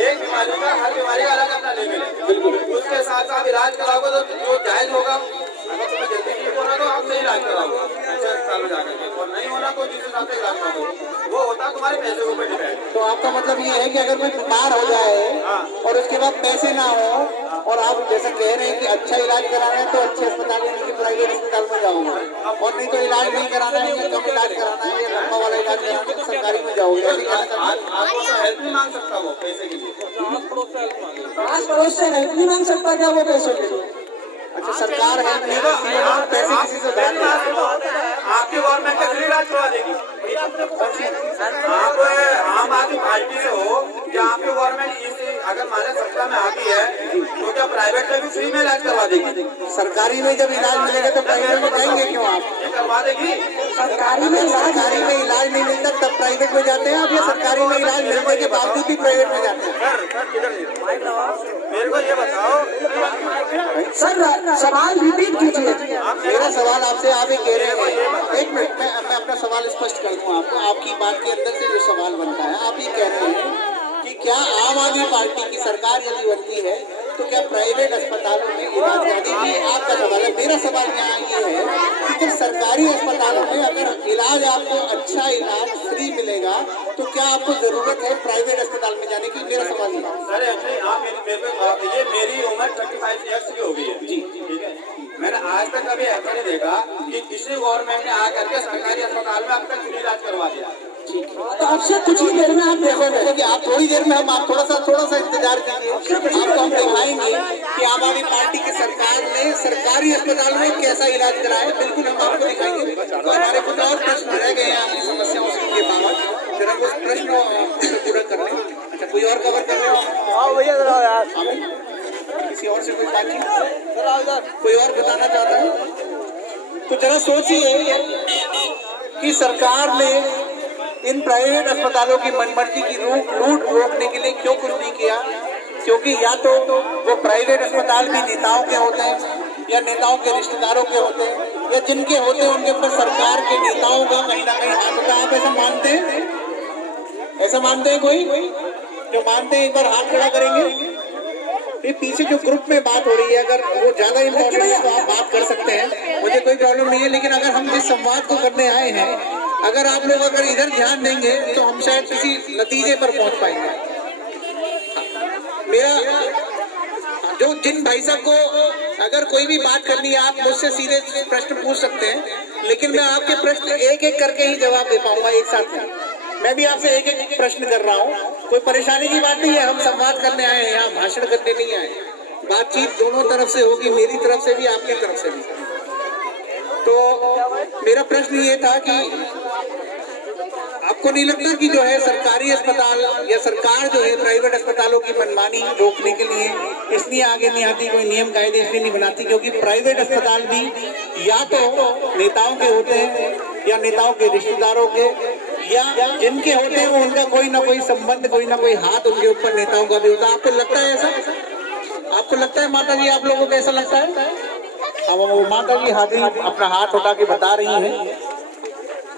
एक बीमारी का हर बीमारी का अलग अपना लेवल है, बिल्कुल। उसके साथ साथ इलाज कराओगे तो जो जायज होगा, अगर तुम्हें जल्दी ठीक होना तो आप सही इलाज कराओगे अच्छे अस्पताल में जाकर, और नहीं होना तो जिस हिसाब से इलाज कराओगे वो होता है तुम्हारे पैसे को बैठे बैठे। तो आपका मतलब ये है कि अगर कोई बीमार हो जाए और उसके बाद पैसे ना हो, और आप जैसे कह रहे हैं कि अच्छा इलाज कराना है तो अच्छे अस्पताल में, प्राइवेट अस्पताल में जाओगे, और नहीं तो इलाज नहीं कराना है या कम इलाज कराना है या लंबा वाला इलाज कराना है तो सरकारी में जाओगे। आपको तो हेल्प नहीं मांग सकता वो पैसे के लिए, आस पड़ोस से हेल्प नहीं मांग सकता क्या वो पैसे के लिए? अच्छा, सरकार है पैसे किसी से उधार नहीं। आपकी गवर्नमेंट का फ्री इलाज करवा देगी। आप आम आदमी पार्टी से हो, क्या आपकी गवर्नमेंट इस अगर माने सत्ता में आती है तो क्या प्राइवेट में भी फ्री में इलाज करवा देगी? सरकारी में जब इलाज मिलेगा तो प्राइवेट में जाएंगे क्यों? आप करवा देगी। सरकारी में इलाज नहीं मिलता तब प्राइवेट में जाते हैं आप, या सरकारी में इलाज मिलने के बावजूद भी प्राइवेट में जाते हैं? मेरे को ये बताओ सर, सवाल रिपीट कीजिए। मेरा सवाल आपसे, आप ये कह रहे हैं, एक मिनट मैं अपना सवाल स्पष्ट कर दूं आपको। आपकी बात के अंदर से जो सवाल बनता है, आप ये कह रहे हैं कि क्या आम आदमी पार्टी की सरकार यदि बनती है तो क्या प्राइवेट अस्पतालों में इलाज करेगी? ये आपका सवाल है। मेरा सवाल यहाँ ये है कि जब सरकारी अस्पतालों में अगर इलाज आपको अच्छा इलाज फ्री मिलेगा तो क्या आपको जरूरत है प्राइवेट अस्पताल में जाने की? मेरा सवाल ये है। सर एक्चुअली आप ये मेरी उम्र 35 ईयर्स की हो गई है जी, ठीक है? मैंने आज तक कभी ऐसा नहीं देखा कि किसी गवर्नमेंट ने आकर के सरकारी अस्पताल में अब तक फ्री इलाज करवा दिया। तो आपसे कुछ ही देर में आप देखोगे कि आप थोड़ी देर में आप थोड़ा सा इंतजार कीजिए, आपको हम दिखाएंगे कि आम आदमी पार्टी की सरकार ने सरकारी अस्पताल में कैसा इलाज कराया है। बिल्कुल हम आपको दिखाएंगे। तो हमारे कुछ और प्रश्न रह गए हैं आपकी समस्याओं के बाबत, जरा वो प्रश्न पूरा कर लें। अच्छा, कोई और कवर कर रहे हो? हाँ भैया, किसी और से कोई बातचीत, कोई और बताना चाहता है तो जरा सोचिए कि सरकार ने इन प्राइवेट अस्पतालों की मनमर्जी की लूट रोकने के लिए क्यों कुछ नहीं किया? क्योंकि या तो वो प्राइवेट अस्पताल भी नेताओं के होते हैं या नेताओं के रिश्तेदारों के होते हैं, या जिनके होते हैं उनके ऊपर सरकार के नेताओं का कहीं ना कहीं हाथ होता है। आप ऐसा मानते हैं? ऐसा मानते हैं? कोई जो मानते हैं एक बार हाथ खड़ा करेंगे। ये पीछे जो ग्रुप में बात हो रही है, अगर वो ज्यादा इम्पोर्टेंट है तो आप बात कर सकते हैं, मुझे कोई प्रॉब्लम नहीं है। लेकिन अगर हम जिस संवाद को करने आए हैं, अगर आप लोग अगर इधर ध्यान देंगे तो हम शायद किसी नतीजे पर पहुंच पाएंगे। मेरा जो जिन भाई साहब को अगर कोई भी बात करनी है, आप मुझसे सीधे प्रश्न पूछ सकते हैं, लेकिन मैं आपके प्रश्न एक एक करके ही जवाब दे पाऊंगा एक साथ में। मैं भी आपसे एक एक प्रश्न कर रहा हूँ, कोई परेशानी की बात नहीं है। हम संवाद करने आए हैं, यहाँ भाषण करने नहीं आए। बातचीत दोनों तरफ से होगी, मेरी तरफ से भी, आपकी तरफ से भी। तो मेरा प्रश्न ये था कि आपको नहीं लगता कि जो है सरकारी अस्पताल या सरकार जो है प्राइवेट अस्पतालों की मनमानी रोकने के लिए इसलिए आगे नहीं आती, कोई नियम कायदे इसलिए नहीं बनाती क्योंकि प्राइवेट अस्पताल भी या तो नेताओं के होते हैं या नेताओं के रिश्तेदारों के, या जिनके होते हैं वो उनका कोई ना कोई संबंध, कोई ना कोई हाथ उनके ऊपर नेताओं का भी होता है। आपको लगता है ऐसा? आपको लगता है माता जी, आप लोगों को ऐसा लगता है? अब वो माता जी अपना हाथ उठा के बता रही हैं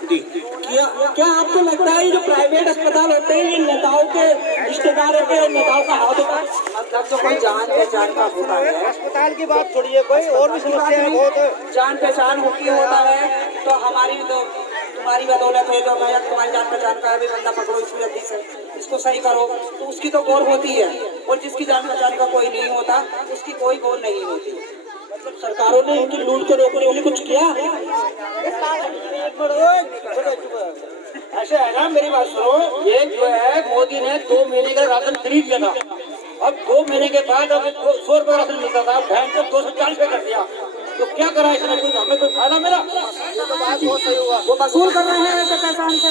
जी। क्या आपको लगता है जो प्राइवेट अस्पताल होते हैं ये नेताओं के रिश्तेदारों के नेताओं का हाथ होता है? मतलब जो कोई जान पहचान का होता है, अस्पताल की बात छोड़िए, कोई और भी समस्या बहुत जान पहचान होती होता है तो हमारी तो तुम्हारी बदौलत है, जो मैं तुम्हारी जान पहचान का है, भी बंदा पकड़ो इसको जल्दी से, इसको सही करो, तो उसकी तो गौर होती है। और जिसकी जान पहचान का कोई नहीं होता उसकी कोई गौर नहीं होती। मतलब सरकारों ने इनकी लूट को रोकने के लिए कुछ किया? ऐसे है ना, मेरी बात सुनो, ये जो है मोदी ने 2 महीने का राशन फ्री किया था, अब 2 महीने के बाद अब 100 रुपये राशन मिलता था, बैंक को 240 रुपये कर दिया, तो क्या करा इसने? कोई हमें कोई फायदा मिला? वो वसूल कर रहे हैं ऐसे पैसा हमसे।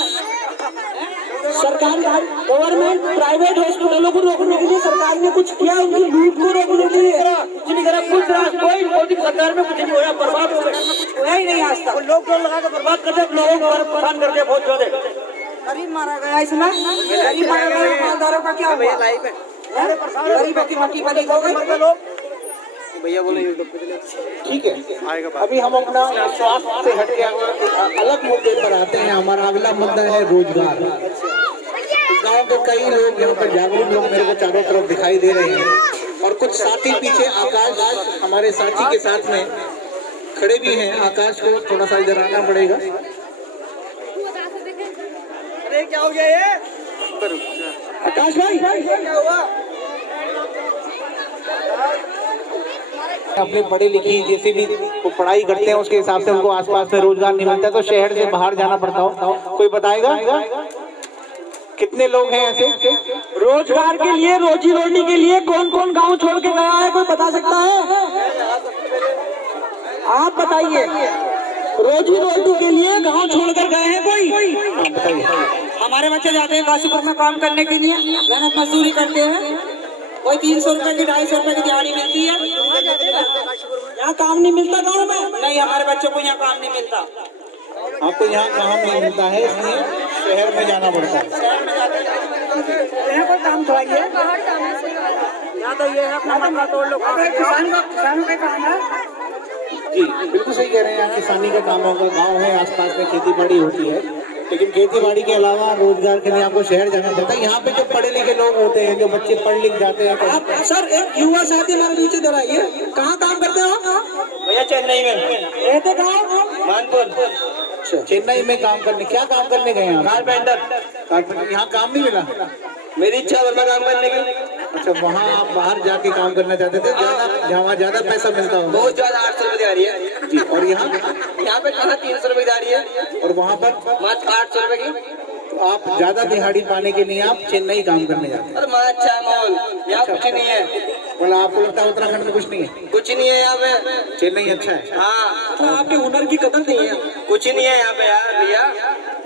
सरकारी गवर्नमेंट प्राइवेट हॉस्पिटलों को रोकने के लिए सरकार ने कुछ किया? उनकी लूट को रोकने के लिए कुछ नहीं करा, कुछ कोई मोदी सरकार में कुछ नहीं होया, बर्बाद हो गया, कुछ होया ही नहीं आज तक। लोग जो लगा के बर्बाद कर दिया, लोगों को परेशान कर दिया बहुत ज्यादा। गरीब मारा गया इसमें, गरीब मारा गया, मालदारों का क्या हुआ? गरीबों की मट्टी बनी हो गई। भैया बोले ठीक है, अभी हम अपना स्वास्थ्य से हटके अलग मुद्दे पर आते हैं। हमारा अगला मुद्दा है रोजगार। गांव के कई लोग यहाँ पर जागरूक लोग मेरे को चारों तरफ दिखाई दे रहे हैं और कुछ साथी पीछे आकाश हमारे साथी के साथ में खड़े भी हैं। आकाश को थोड़ा सा इधर आना पड़ेगा। अरे क्या हो गया ये आकाश भाई, क्या हुआ? अपने पढ़े लिखी जैसे भी वो पढ़ाई करते हैं उसके हिसाब से उनको आसपास में रोजगार नहीं मिलता, तो शहर से बाहर जाना पड़ता हो। कोई बताएगा कितने लोग हैं ऐसे? रोजगार के लिए, रोजी रोटी के लिए कौन कौन गांव छोड़ के गया है, कोई बता सकता है? आप बताइए, रोजी रोटी के लिए गांव छोड़कर गए हैं कोई? बताइए। हमारे बच्चे जाते हैं काशीपुर में काम करने के लिए, मेहनत मजदूरी करते हैं, कोई 300 रुपए की 250 रुपए की दिहाड़ी मिलती है। यहाँ काम नहीं मिलता गाँव में? नहीं, हमारे बच्चों को यहाँ काम नहीं मिलता। आपको यहाँ काम नहीं मिलता है इसलिए शहर में जाना पड़ता है। यहाँ कोई काम कराइए। यहाँ तो ये है अपना मक्का तोड़ लो, किसानों का काम है। जी बिल्कुल सही कह रहे हैं। यहाँ किसानी का काम होगा, गाँव है, आसपास में खेती बाड़ी होती है, लेकिन खेती बाड़ी के अलावा रोजगार के लिए आपको शहर जाना पड़ता है। यहाँ पे जो पढ़े लिखे लोग होते हैं, जो बच्चे पढ़ लिख जाते हैं। आप सर एक युवा साथी मेरे नीचे इधर आइए, कहाँ काम करते हो? भैया चेन्नई में रहते कहाँ? मानपुर। अच्छा, चेन्नई में काम करने, क्या काम करने गए हैं? कारपेंटर। यहाँ काम नहीं मिला? मेरी इच्छा वरना काम करने की। अच्छा, वहाँ आप बाहर जाके काम करना चाहते थे, जहाँ ज्यादा पैसा मिलता हो? बहुत ज्यादा 800 रुपए दिहाड़ी है जी। और यहाँ पे कहाँ 300 रुपए दिहाड़ी है और वहाँ पर मात्र 800 रुपए की। तो आप ज्यादा दिहाड़ी पाने के लिए आप चेन्नई काम करने जाते हैं? अरे माँ अच्छा माहौल यहाँ कुछ नहीं है। बोला आपको लगता है उत्तराखंड में कुछ नहीं है? कुछ नहीं है यहाँ पे। चेन्नई अच्छा है। हाँ, तो आपके हुनर की कदर नहीं है? कुछ नहीं है यहाँ पे यार भैया।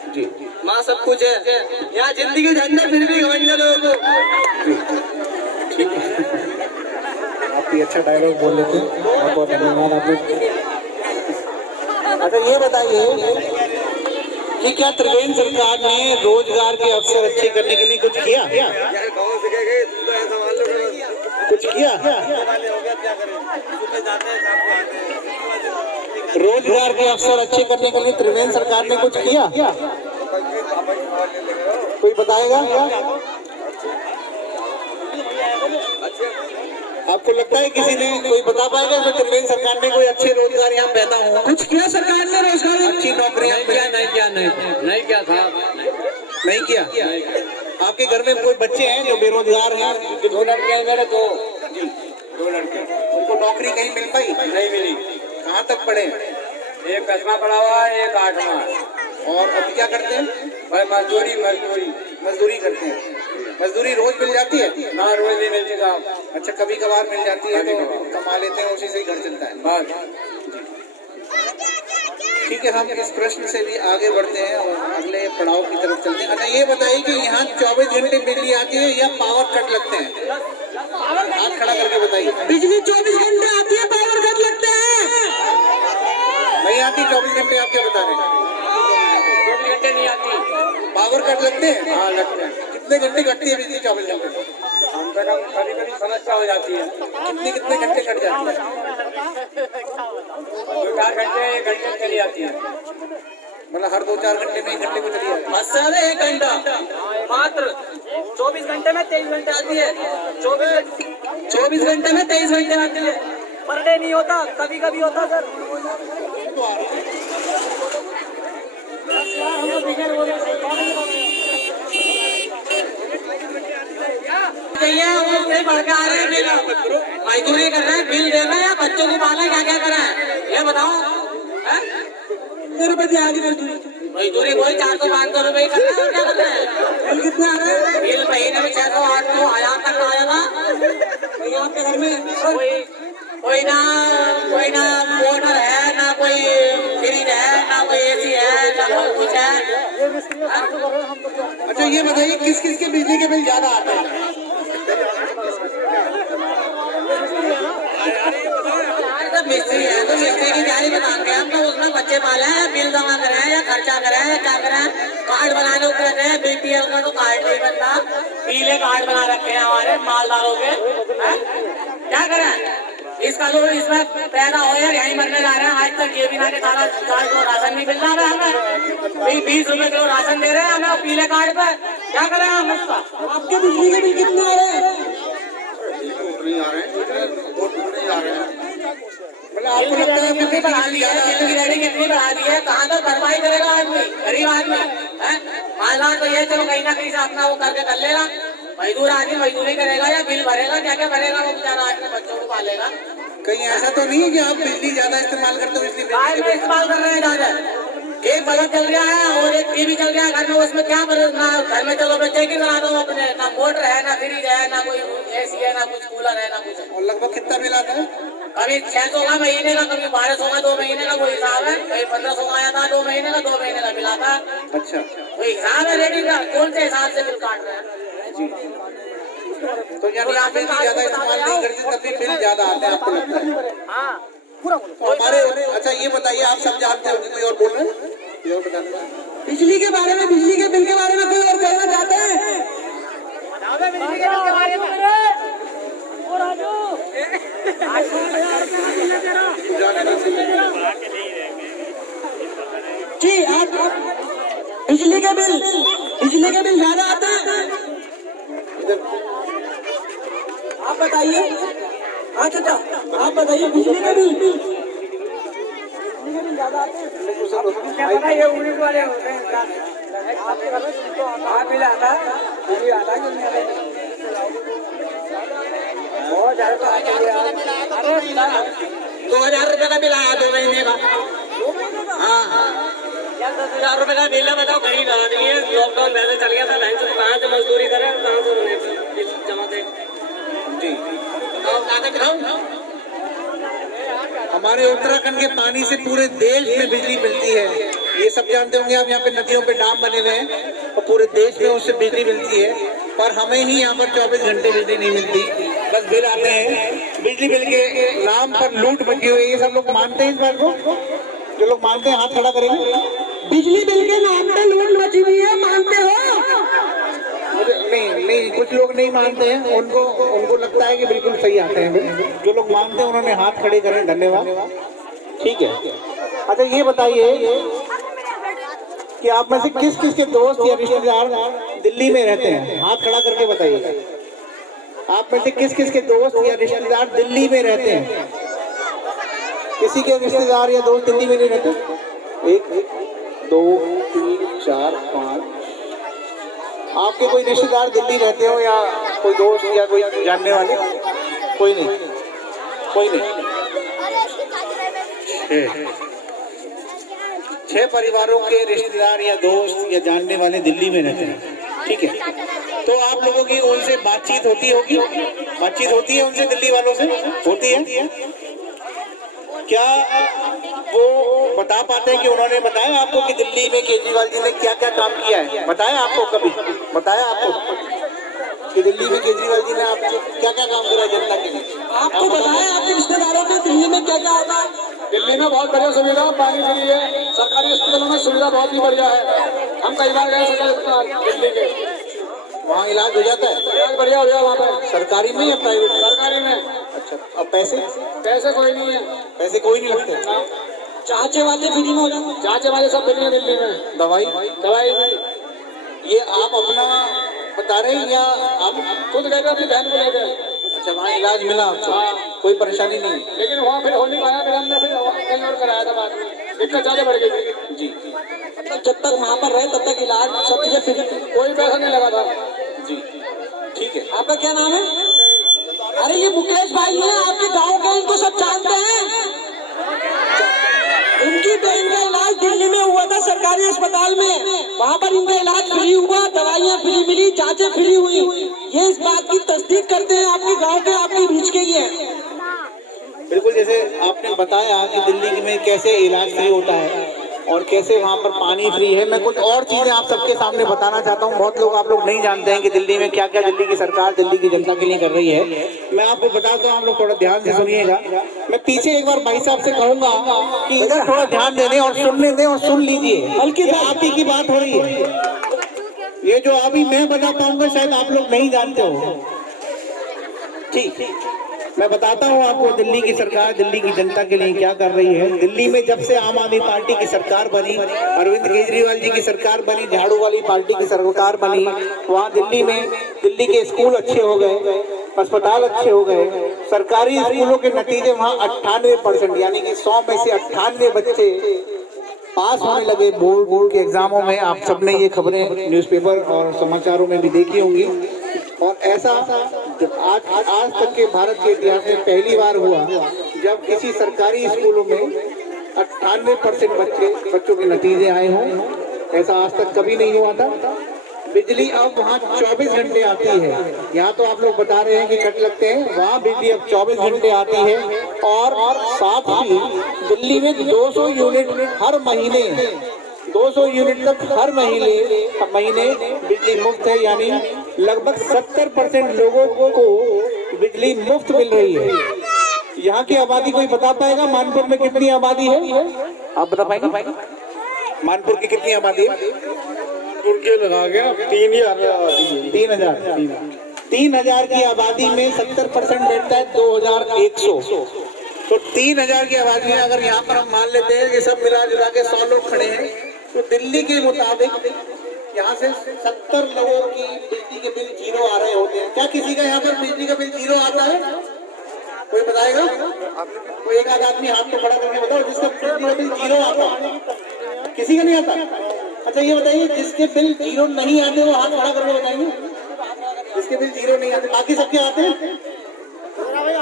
जी माँ सब कुछ है यहाँ, जिंदगी झंडा फिर भी घमंड है लोगों को। ठीक है, आप भी अच्छा डायलॉग बोल लेते हैं, बहुत बहुत धन्यवाद आप लोग। अच्छा ये बताइए कि क्या त्रिवेंद्र सरकार ने रोजगार के अवसर अच्छे करने के लिए कुछ किया? कुछ किया? रोजगार के अवसर अच्छे करने के लिए त्रिवेंद्र सरकार ने कुछ किया? कोई बताएगा? आपको लगता है किसी ने, कोई बता पाएगा कि त्रिवेंद्र सरकार ने कोई अच्छे रोजगार यहाँ पैदा हो? कुछ किया सरकार ने रोजगार? अच्छी नौकरियाँ नहीं क्या था, नहीं किया। आपके घर में कोई बच्चे हैं जो बेरोजगार हैं? 2 लड़के हैं मेरे, 2 लड़के, उनको नौकरी कहीं मिल पाई? नहीं मिली। कहाँ तक पढ़े? एक 10वां पढ़ा हुआ है, एक 8वां। और अभी क्या करते हैं? भाई मजदूरी मजदूरी करते हैं। मजदूरी रोज मिल जाती है? ना, रोज नहीं मिलती साहब। अच्छा, कभी कभार मिल जाती है तो कमा लेते हैं, उसी से ही घर चलता है। ठीक है, हम इस प्रश्न से भी आगे बढ़ते हैं और अगले पड़ाव की तरफ चलते हैं। अच्छा, ये बताइए कि यहाँ 24 घंटे बिजली आती है या पावर कट लगते हैं? हाथ खड़ा करके बताइए। बिजली 24 घंटे आती है, पावर कट लगते हैं। नहीं आती 24 घंटे, आप क्या बता रहे हैं? 24 घंटे नहीं आती। पावर कट लगते हैं? हाँ, लगते हैं। कितने घंटे कटती है बिजली 24 घंटे? हम तक हम कभी कभी समस्या हो जाती है। कितने घंटे कट जाते हैं? 2-4 घंटे 1 घंटे चली आती है। मतलब हर 2-4 घंटे में 1 घंटे को चली जाती है। बस साढ़े 1 घंटा मात्र। 24 घंटे में 23 घंटे आती है। 24 घंटे में 23 घंटे आती है। पर डे नहीं होता, कभी कभी होता सर। बढ़ आ रहे हैं बिल, मजदूरी कर रहे हैं, बिल देना या बच्चों को पालना, क्या क्या कर रहा है ये बताओ। मजदूरी कोई 400-500 रुपए कर रहा है, क्या कर रहा है? बिल कितना आ रहा है? बिल महीने में 600-800 1000 तक आएगा। आपके घर में कोई ना मोटर है, ना कोई फ्रिज है, ना कोई एसी है, ना कोई कुछ है। अच्छा, ये बताइए किस किस के बिजली के बिल ज्यादा आते हैं? मिस्त्री है तो मिस्त्री की जारी बता के हम तो उसमें बच्चे पाले हैं, बिल जमा करें या खर्चा करें या क्या करें। कार्ड बनाने को कहते हैं, बीपीएल का तो कार्ड नहीं बनता, पीले कार्ड बना रखे हैं हमारे मालदारों के। क्या करें, इसका जो इसमें पैदा हो यार यहीं मरने जा रहे हैं। आज तक ये भी ना कि सारा किलो राशन नहीं मिल रहा है हमें, 20 रुपए किलो राशन दे रहे हैं हमें पीले कार्ड पे। क्या करें हम उसका? आपके बिजली के बिल कितने आ रहे हैं? मतलब आपको लगता है कितनी बढ़ा दी है, बिल की रेटिंग कितनी बढ़ा दी है, कहाँ तक भरपाई करेगा आदमी, गरीब आदमी है। मालदार तो ये चलो कहीं ना कहीं से अपना वो करके कर लेगा, मजदूर आदमी मजदूरी करेगा या बिल भरेगा, क्या क्या भरेगा वो बेचारा अपने बच्चों को पालेगा। कहीं ऐसा तो नहीं है कि आप बिजली ज्यादा इस्तेमाल करते हो इसलिए काय में इस्तेमाल कर रहे हैं ज्यादा? एक बल्ब चल गया है और एक टीवी चल गया है घर में, उसमें क्या ना घर में चलो मैं चेकिंग करा दो अपने, ना मोटर है, ना फ्रिज है, ना कोई एसी है, ना कुछ कूलर है, ना कुछ। और लगभग कितना बिल आता है? कभी 600 का महीने का, कभी 1200 का 2 महीने का, कोई हिसाब है। कभी 1500 का आया था 2 महीने का, 2 महीने का बिल आता है। अच्छा, कोई हिसाब है रेटिंग का, कौन से हिसाब से बिल काट रहे हैं? जी। तो यानी आप बिजली ज्यादा इस्तेमाल नहीं करते तब भी बिल ज्यादा आते हैं आपको लगता है? हाँ। तो हमारे, अच्छा ये बताइए, आप सब जानते हो, कोई और बोल रहे हैं? कोई और बता दो। बिजली के बारे में, बिजली के बिल के बारे में कोई और कहना चाहते हैं? जी, आप बिजली के बिल ज्यादा आते हैं? आप बताइए। हाँ चाचा, आप बताइए बिजली के बिल ज्यादा आते हैं? ये उन्नीस वाले होते हैं, बिल आता है, बिल आता है बहुत ज्यादा आते हैं। 2000 रुपए का बिल आया 2 महीने का। हाँ, 10,000 रुपए का बिल है, बताओ गरीब आदमी है, लॉकडाउन वैसे चल गया था, बैंक से कहाँ से मजदूरी करें, कहाँ से बिल जमा दे। जी, दिखाऊं? हमारे उत्तराखंड के पानी से पूरे देश में बिजली मिलती है, ये सब जानते होंगे आप। यहाँ पे नदियों पे डाम बने हुए हैं और पूरे देश में उससे बिजली मिलती है, पर हमें ही यहाँ पर 24 घंटे बिजली नहीं मिलती, बस बिल आते हैं। बिजली बिल के नाम पर लूट मची हुई है, ये सब लोग मानते हैं इस बात को? जो लोग मानते हैं हाथ खड़ा करेंगे। बिजली बिल के नाम पे लूट मची हुई है, मानते हो? नहीं, कुछ लोग नहीं मानते हैं, उनको लगता है कि बिल्कुल सही आते हैं बिल। जो लोग मानते हैं उन्होंने हाथ खड़े करें, धन्यवाद। ठीक है, अच्छा ये बताइए कि आप में से किस किस के दोस्त या रिश्तेदार दिल्ली में रहते हैं? हाथ खड़ा करके बताइए। आप में से किस किस के दोस्त या रिश्तेदार दिल्ली में रहते हैं? किसी के रिश्तेदार या दोस्त दिल्ली में नहीं रहते? 1 2 3 4 5। आपके कोई रिश्तेदार दिल्ली रहते हो या कोई दोस्त या कोई जानने वाले? कोई नहीं, कोई नहीं। 6 परिवारों के रिश्तेदार या दोस्त या जानने वाले दिल्ली में रहते हैं। ठीक है, तो आप लोगों की उनसे बातचीत होती होगी, बातचीत होती है उनसे, दिल्ली वालों से होती है क्या? वो बता पाते हैं कि उन्होंने बताया आपको कि दिल्ली में केजरीवाल जी ने क्या क्या काम किया है? बताया आपको? कभी बताया आपको कि दिल्ली में केजरीवाल जी ने आपको क्या क्या काम करा जनता के लिए? आपको बताया आपके रिश्तेदारों ने दिल्ली में क्या क्या होता है? दिल्ली में बहुत बढ़िया सुविधा, पानी फ्री है, सरकारी अस्पतालों में सुविधा बहुत ही बढ़िया है। हम कई बार गए सरकारी अस्पताल दिल्ली के, वहाँ इलाज हो जाता है? इलाज बढ़िया हो गया वहाँ पे। सरकारी में या प्राइवेट में? सरकारी में। अच्छा, अब पैसे? पैसे कोई नहीं है, पैसे कोई नहीं लगते? चाचे वाचे फ्री में हो जाते हैं। जांच वाले सब फ्री है दिल्ली में। दवाई दवाई भी ये आप अपना बता रहे हैं या आप खुद गए थे अपनी बहन को लेकर? अच्छा, वहाँ इलाज मिला आपको? कोई परेशानी नहीं? लेकिन वहाँ फिर हो नहीं पाया, फिर हमने फिर कहीं और कराया था बाद में, दिक्कत ज्यादा बढ़ गई थी। जी मतलब जब तक वहाँ पर रहे तब तक इलाज सब चीजें फ्री, कोई पैसा नहीं लगा था। जी ठीक है। आपका क्या नाम है? अरे ये मुकेश भाई हैं आपके गांव के, इनको सब जानते हैं। इनकी बहन का इलाज दिल्ली में हुआ था सरकारी अस्पताल में, वहाँ पर इनका इलाज फ्री हुआ, दवाइयाँ फ्री मिली, जांचें फ्री हुई। ये इस बात की तस्दीक करते हैं आपके गांव के, आपके बीच के ही है। बिल्कुल, जैसे आपने बताया कि दिल्ली में कैसे इलाज फ्री होता है और कैसे वहाँ पर पानी फ्री है, मैं कुछ और चीजें आप सबके सामने बताना चाहता हूँ। बहुत लोग आप लोग नहीं जानते हैं कि दिल्ली में क्या क्या दिल्ली की सरकार दिल्ली की जनता के लिए कर रही है। मैं आपको बताता हूँ, आप लोग थोड़ा ध्यान से सुनिएगा। मैं पीछे एक बार भाई साहब से कहूंगा कि इधर थोड़ा ध्यान देने और सुनने दें और सुन लीजिए, हल्की आप ही की बात हो रही है। ये जो अभी मैं बता पाऊंगा शायद आप लोग नहीं जानते हो। ठीक, मैं बताता हूँ आपको दिल्ली की सरकार दिल्ली की जनता के लिए क्या कर रही है। दिल्ली में जब से आम आदमी पार्टी की सरकार बनी, अरविंद केजरीवाल जी की सरकार बनी, झाड़ू वाली पार्टी की सरकार बनी, वहाँ दिल्ली में दिल्ली के स्कूल अच्छे हो गए, अस्पताल अच्छे हो गए। सरकारी स्कूलों के नतीजे वहाँ 98% यानी कि 100 में से 98 बच्चे पास होने लगे बोर्ड के एग्जामों में। आप सबने ये खबरें न्यूज़पेपर और समाचारों में भी देखी होंगी। और ऐसा आज तक के भारत के इतिहास में पहली बार हुआ जब किसी सरकारी स्कूलों में 98% बच्चों के नतीजे आए हों। ऐसा आज तक कभी नहीं हुआ था। बिजली अब वहाँ 24 घंटे आती है। यहाँ तो आप लोग बता रहे हैं कि कट लगते हैं, वहाँ बिजली अब 24 घंटे आती है। और साथ ही दिल्ली में 200 यूनिट हर महीने 200 यूनिट तक हर महीने बिजली मुफ्त है, यानी लगभग 70% लोगों को बिजली मुफ्त मिल रही है। यहाँ की आबादी कोई बता पाएगा मानपुर में कितनी आबादी है? आप बता पाएंगे मानपुर की कितनी आबादी है? लगा गया 3,000 की आबादी में 70% बैठता है 2,100। तो 3,000 की आबादी में अगर यहाँ पर हम मान लेते हैं कि सब मिला जुला के 100 लोग खड़े हैं, तो दिल्ली के मुताबिक यहाँ से 70 लोगों की बिजली के बिल जीरो आ रहे होते हैं। क्या किसी का यहाँ पर बिजली का बिल जीरो आता है? कोई बताएगा? कोई एक आध आदमी हाथ को खड़ा करके बताओ जिसका बिजली का बिल जीरो आता है। किसी का नहीं आता? अच्छा ये बताइए जिसके बिल जीरो नहीं आते वो हाथ खड़ा करके बताइए। जिसके बिल जीरो नहीं आते, बाकी सबके आते हैं।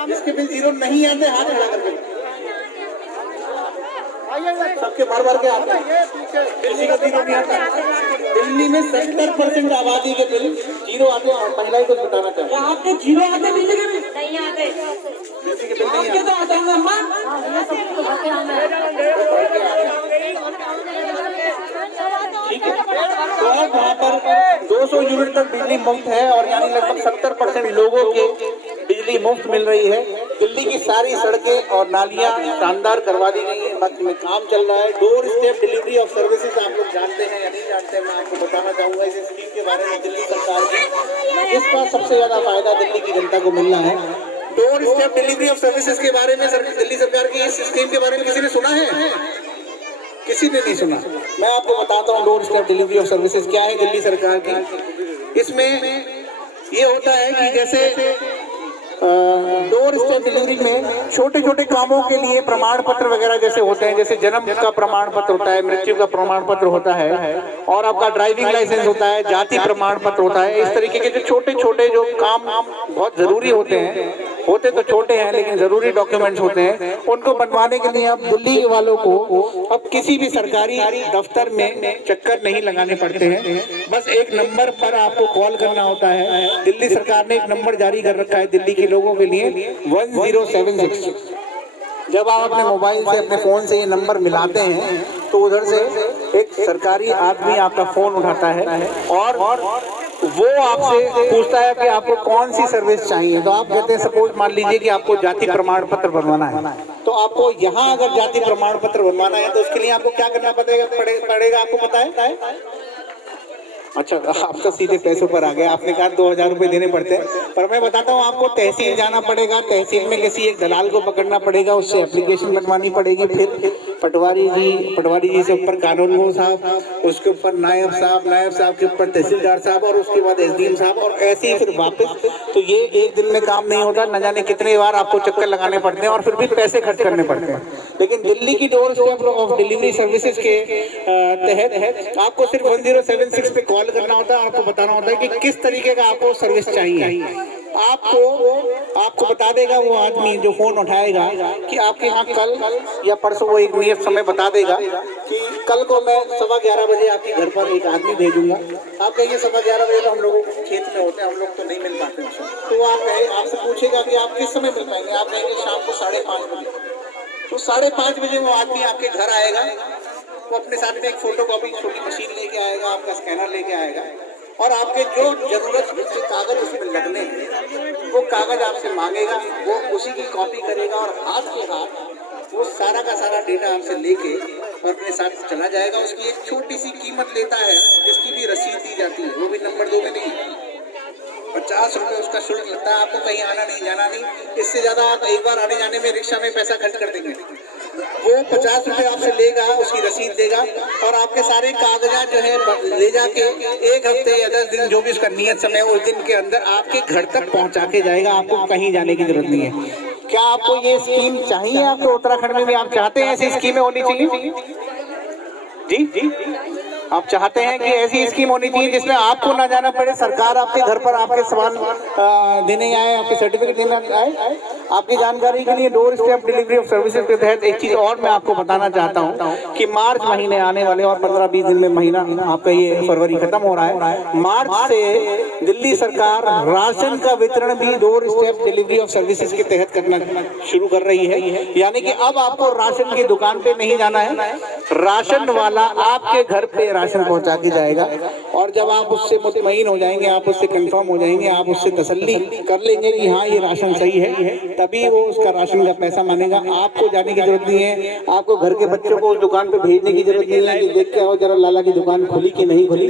जिसके बिल जीरो नहीं आते हाथ खड़ा करके, सबके भर भर के आते हैं, किसी का जीरो नहीं आता। दिल्ली में 70% आबादी के बिल जीरो आते हैं। और महिलाएं कुछ बताना चाहते हैं? आपके जीरो आते बिजली के बिल? नहीं आते। बिजली के बिल नहीं आपके आते। तो आते हैं अम्मा। ठीक है, तो अब वहाँ पर 200 यूनिट तक बिजली मुफ्त है और यानी लगभग 70% लोगों के बिजली मुफ्त मिल रही है। दिल्ली की सारी सड़कें और नालियाँ शानदार करवा दी गई हैं, बाकी में काम चल रहा है। Door step delivery of services आप लोग जानते हैं या नहीं जानते हैं, मैं आपको बताना चाहूँगा इस स्कीम के बारे में। दिल्ली सरकार की इसका सबसे ज़्यादा फायदा दिल्ली की जनता को मिल रहा है। Door step delivery of services के बारे में दिल्ली सरकार की इस स्कीम के बारे में किसी ने सुना है? किसी ने नहीं सुना। मैं आपको बताता हूँ door step delivery of services क्या है दिल्ली सरकार की। इसमें ये होता है कि जैसे डोर स्टेप डिलीवरी में छोटे छोटे कामों के लिए प्रमाण पत्र वगैरह जैसे होते हैं, जैसे जन्म का प्रमाण पत्र होता है, मृत्यु का प्रमाण पत्र होता है, और आपका ड्राइविंग लाइसेंस होता है, जाति प्रमाण पत्र होता है। इस तरीके के जो छोटे छोटे जो काम बहुत जरूरी होते हैं होते तो छोटे हैं लेकिन जरूरी डॉक्यूमेंट्स होते हैं, उनको बनवाने के लिए अब दिल्ली वालों को अब किसी भी सरकारी दफ्तर में चक्कर नहीं लगाने पड़ते हैं। बस एक नंबर पर आपको कॉल करना होता है। दिल्ली सरकार ने एक नंबर जारी कर रखा है दिल्ली के लोगों के लिए 1076। जब आप अपने मोबाइल से अपने फ़ोन से ये नंबर मिलाते हैं तो उधर से एक सरकारी आदमी आपका फ़ोन उठाता है और वो आपसे पूछता है कि आपको कौन सी सर्विस चाहिए। तो आप कहते हैं, सपोज मान लीजिए कि आपको जाति प्रमाण पत्र बनवाना है, तो आपको यहाँ अगर जाति प्रमाण पत्र बनवाना है तो उसके लिए आपको क्या करना पड़ेगा आपको पता है? अच्छा, आप तो सीधे पैसों पर आ गए। आपने कहा 2000 रुपये देने पड़ते हैं, पर मैं बताता हूँ आपको तहसील जाना पड़ेगा, तहसील में किसी एक दलाल को पकड़ना पड़ेगा, उससे एप्लीकेशन बनवानी पड़ेगी, फिर पटवारी जी से ऊपर कानून साहब, उसके ऊपर नायब साहब के ऊपर तहसीलदार साहब और उसके बाद SDM साहब, और ऐसे ही फिर वापस। तो ये एक दिन में काम नहीं होता, न जाने कितने बार आपको चक्कर लगाने पड़ते हैं और फिर भी पैसे खर्च करने पड़ते हैं। लेकिन दिल्ली की door step of delivery services के तहत आपको सिर्फ 1076 पे कॉल करना होता है। आपको बताना होता है कि किस तरीके का आपको सर्विस चाहिए। आपको बता देगा वो आदमी जो फोन उठाएगा कि आपके यहाँ कल या परसों, वो एक नियत समय बता देगा कि कल को मैं 11:15 बजे आपके घर पर एक आदमी भेजूंगा। आप कहेंगे 11:15 बजे तो हम लोग खेत में होते हैं, हम लोग तो नहीं मिल पाते हैं। तो वो आपसे पूछेगा कि आप किस समय मिल पाएंगे। आप कहेंगे शाम को 5:30 बजे। तो 5:30 बजे वो आदमी आपके घर आएगा। वो अपने साथ में एक फोटोकॉपी छोटी मशीन लेके आएगा, आपका स्कैनर लेके आएगा, और आपके जो जरूरत के कागज उसमें लगने हैं वो कागज आपसे मांगेगा, वो उसी की कॉपी करेगा और हाथ के हाथ वो सारा का सारा डेटा आपसे लेके और अपने साथ चला जाएगा। उसकी एक छोटी सी कीमत लेता है जिसकी भी रसीद दी जाती है, वो भी नंबर 2 में नहीं, 50 रुपये उसका शुल्क लगता है। आपको कहीं आना नहीं जाना नहीं, इससे ज़्यादा आप एक बार आने जाने में रिक्शा में पैसा खर्च कर देंगे। वो 50 रुपये आपसे लेगा, उसकी रसीद देगा और आपके सारे कागजात जो है ले जाके 1 हफ्ते या 10 दिन जो भी उसका नियत समय उस दिन के अंदर आपके घर तक पहुंचा के जाएगा। आपको कहीं जाने की जरूरत नहीं है। क्या आपको ये स्कीम चाहिए? आपको उत्तराखंड में भी आप चाहते हैं ऐसी स्कीमें होनी चाहिए? जी, आप चाहते हैं कि ऐसी स्कीम होनी चाहिए जिसमें आपको ना जाना पड़े, सरकार आपके घर पर आपके सामान देने आए, आपके सर्टिफिकेट देने आए। आपकी जानकारी के लिए door step delivery of services के तहत एक चीज और मैं आपको बताना चाहता हूं कि मार्च महीने आने वाले और 15-20 दिन में महीना आपका ये फरवरी खत्म हो रहा है। मार्च से दिल्ली सरकार राशन का वितरण भी door step delivery of services के तहत करना शुरू कर रही है। यानी कि अब आपको राशन की दुकान पे नहीं जाना है, राशन वाला आपके घर पे राशन पहुंचा के जाएगा। और जब आप उससे मुतमईन हो जाएंगे, आप उससे कंफर्म हो जाएंगे, आप उससे तसल्ली कर लेंगे कि हाँ ये राशन सही है, तभी वो उसका राशन का पैसा मानेगा। आपको जाने की जरूरत नहीं है, आपको घर के बच्चों को उस दुकान पे भेजने की जरूरत नहीं है कि देख के आओ जरा लाला की दुकान खुली कि नहीं खुली।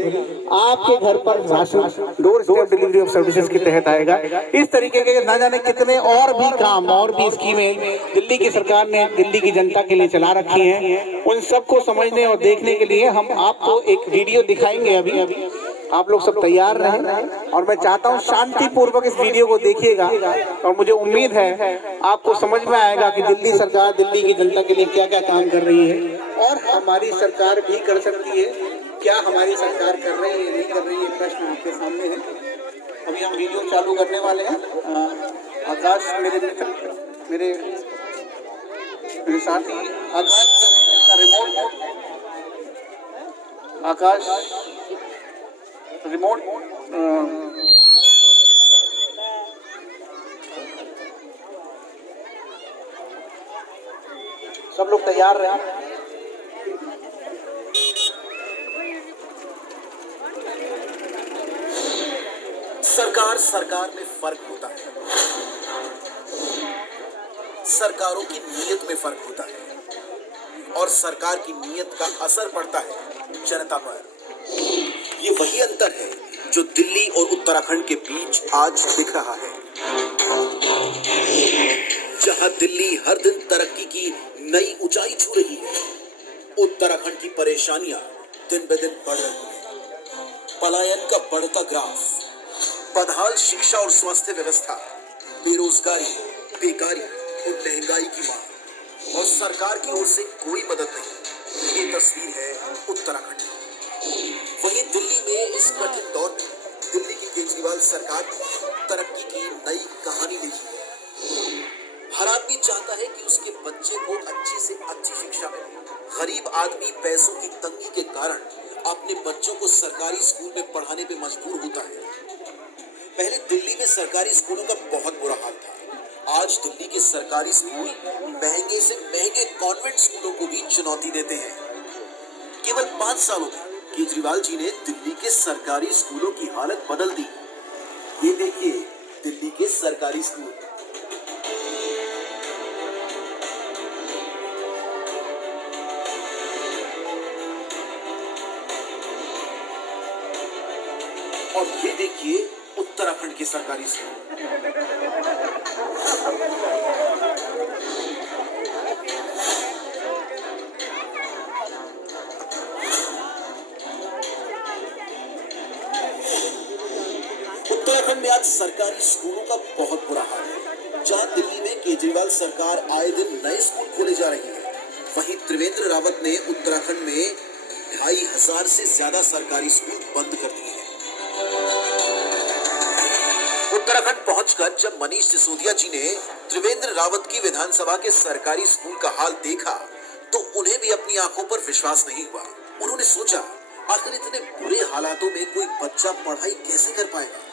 आपके घर पर ration door step delivery of services के तहत आएगा। इस तरीके के ना जाने कितने और भी काम और भी स्कीमें दिल्ली की सरकार ने दिल्ली की जनता के लिए चला रखी हैं। उन सबको समझने और देखने के लिए हम आपको एक वीडियो दिखाएंगे। अभी आप लोग सब तैयार रहें और मैं चाहता हूं शांतिपूर्वक इस वीडियो को देखिएगा और मुझे उम्मीद है आपको समझ में आएगा कि दिल्ली सरकार दिल्ली की जनता के लिए क्या क्या काम कर रही है और हमारी सरकार भी कर सकती है। क्या हमारी सरकार कर रही है, नहीं कर रही है, प्रश्न आपके सामने है। अभी हम वीडियो चालू करने वाले हैं। आकाश मेरे साथी आकाश का रिमोट सब लोग तैयार रहे। सरकार में फर्क होता है, सरकारों की नीयत में फर्क होता है और सरकार की नीयत का असर पड़ता है जनता पर। ये वही अंतर है जो दिल्ली और उत्तराखंड के बीच आज दिख रहा है। जहां दिल्ली हर दिन तरक्की की नई ऊंचाई छू रही है, उत्तराखंड की परेशानियां दिन ब दिन बढ़ रही है। पलायन का बढ़ता ग्राफ, बदहाल शिक्षा और स्वास्थ्य व्यवस्था, बेरोजगारी, बेकारी और महंगाई की मार और सरकार की ओर से कोई मदद नहीं। ये तस्वीर है उत्तराखंड की। वहीं दिल्ली में इस कठिन दौर में दिल्ली की केजरीवाल सरकार ने तरक्की की नई कहानी लिखी है। हर आदमी चाहता है कि उसके बच्चे को अच्छी से अच्छी शिक्षा मिले। गरीब आदमी पैसों की तंगी के कारण अपने बच्चों को सरकारी स्कूल में पढ़ाने पे मजबूर होता है। पहले दिल्ली में सरकारी स्कूलों का बहुत बुरा हाल था। आज दिल्ली के सरकारी स्कूल महंगे से महंगे कॉन्वेंट स्कूलों को भी चुनौती देते हैं। केवल 5 सालों में केजरीवाल जी ने दिल्ली के सरकारी स्कूलों की हालत बदल दी। ये देखिए दिल्ली के सरकारी स्कूल। और ये देखिए उत्तराखंड के सरकारी स्कूल। उत्तराखंड में आज सरकारी स्कूलों का बहुत बुरा हाल है। जहां दिल्ली में केजरीवाल सरकार आए दिन नए स्कूल खोले जा रही है, वहीं त्रिवेंद्र रावत ने उत्तराखंड में 2500 से ज्यादा सरकारी स्कूल बंद कर दिए हैं। उत्तराखंड पहुंचकर जब मनीष सिसोदिया जी ने त्रिवेंद्र रावत की विधानसभा के सरकारी स्कूल का हाल देखा तो उन्हें भी अपनी आंखों पर विश्वास नहीं हुआ। उन्होंने सोचा, आखिर इतने बुरे हालातों में कोई बच्चा पढ़ाई कैसे कर पाएगा।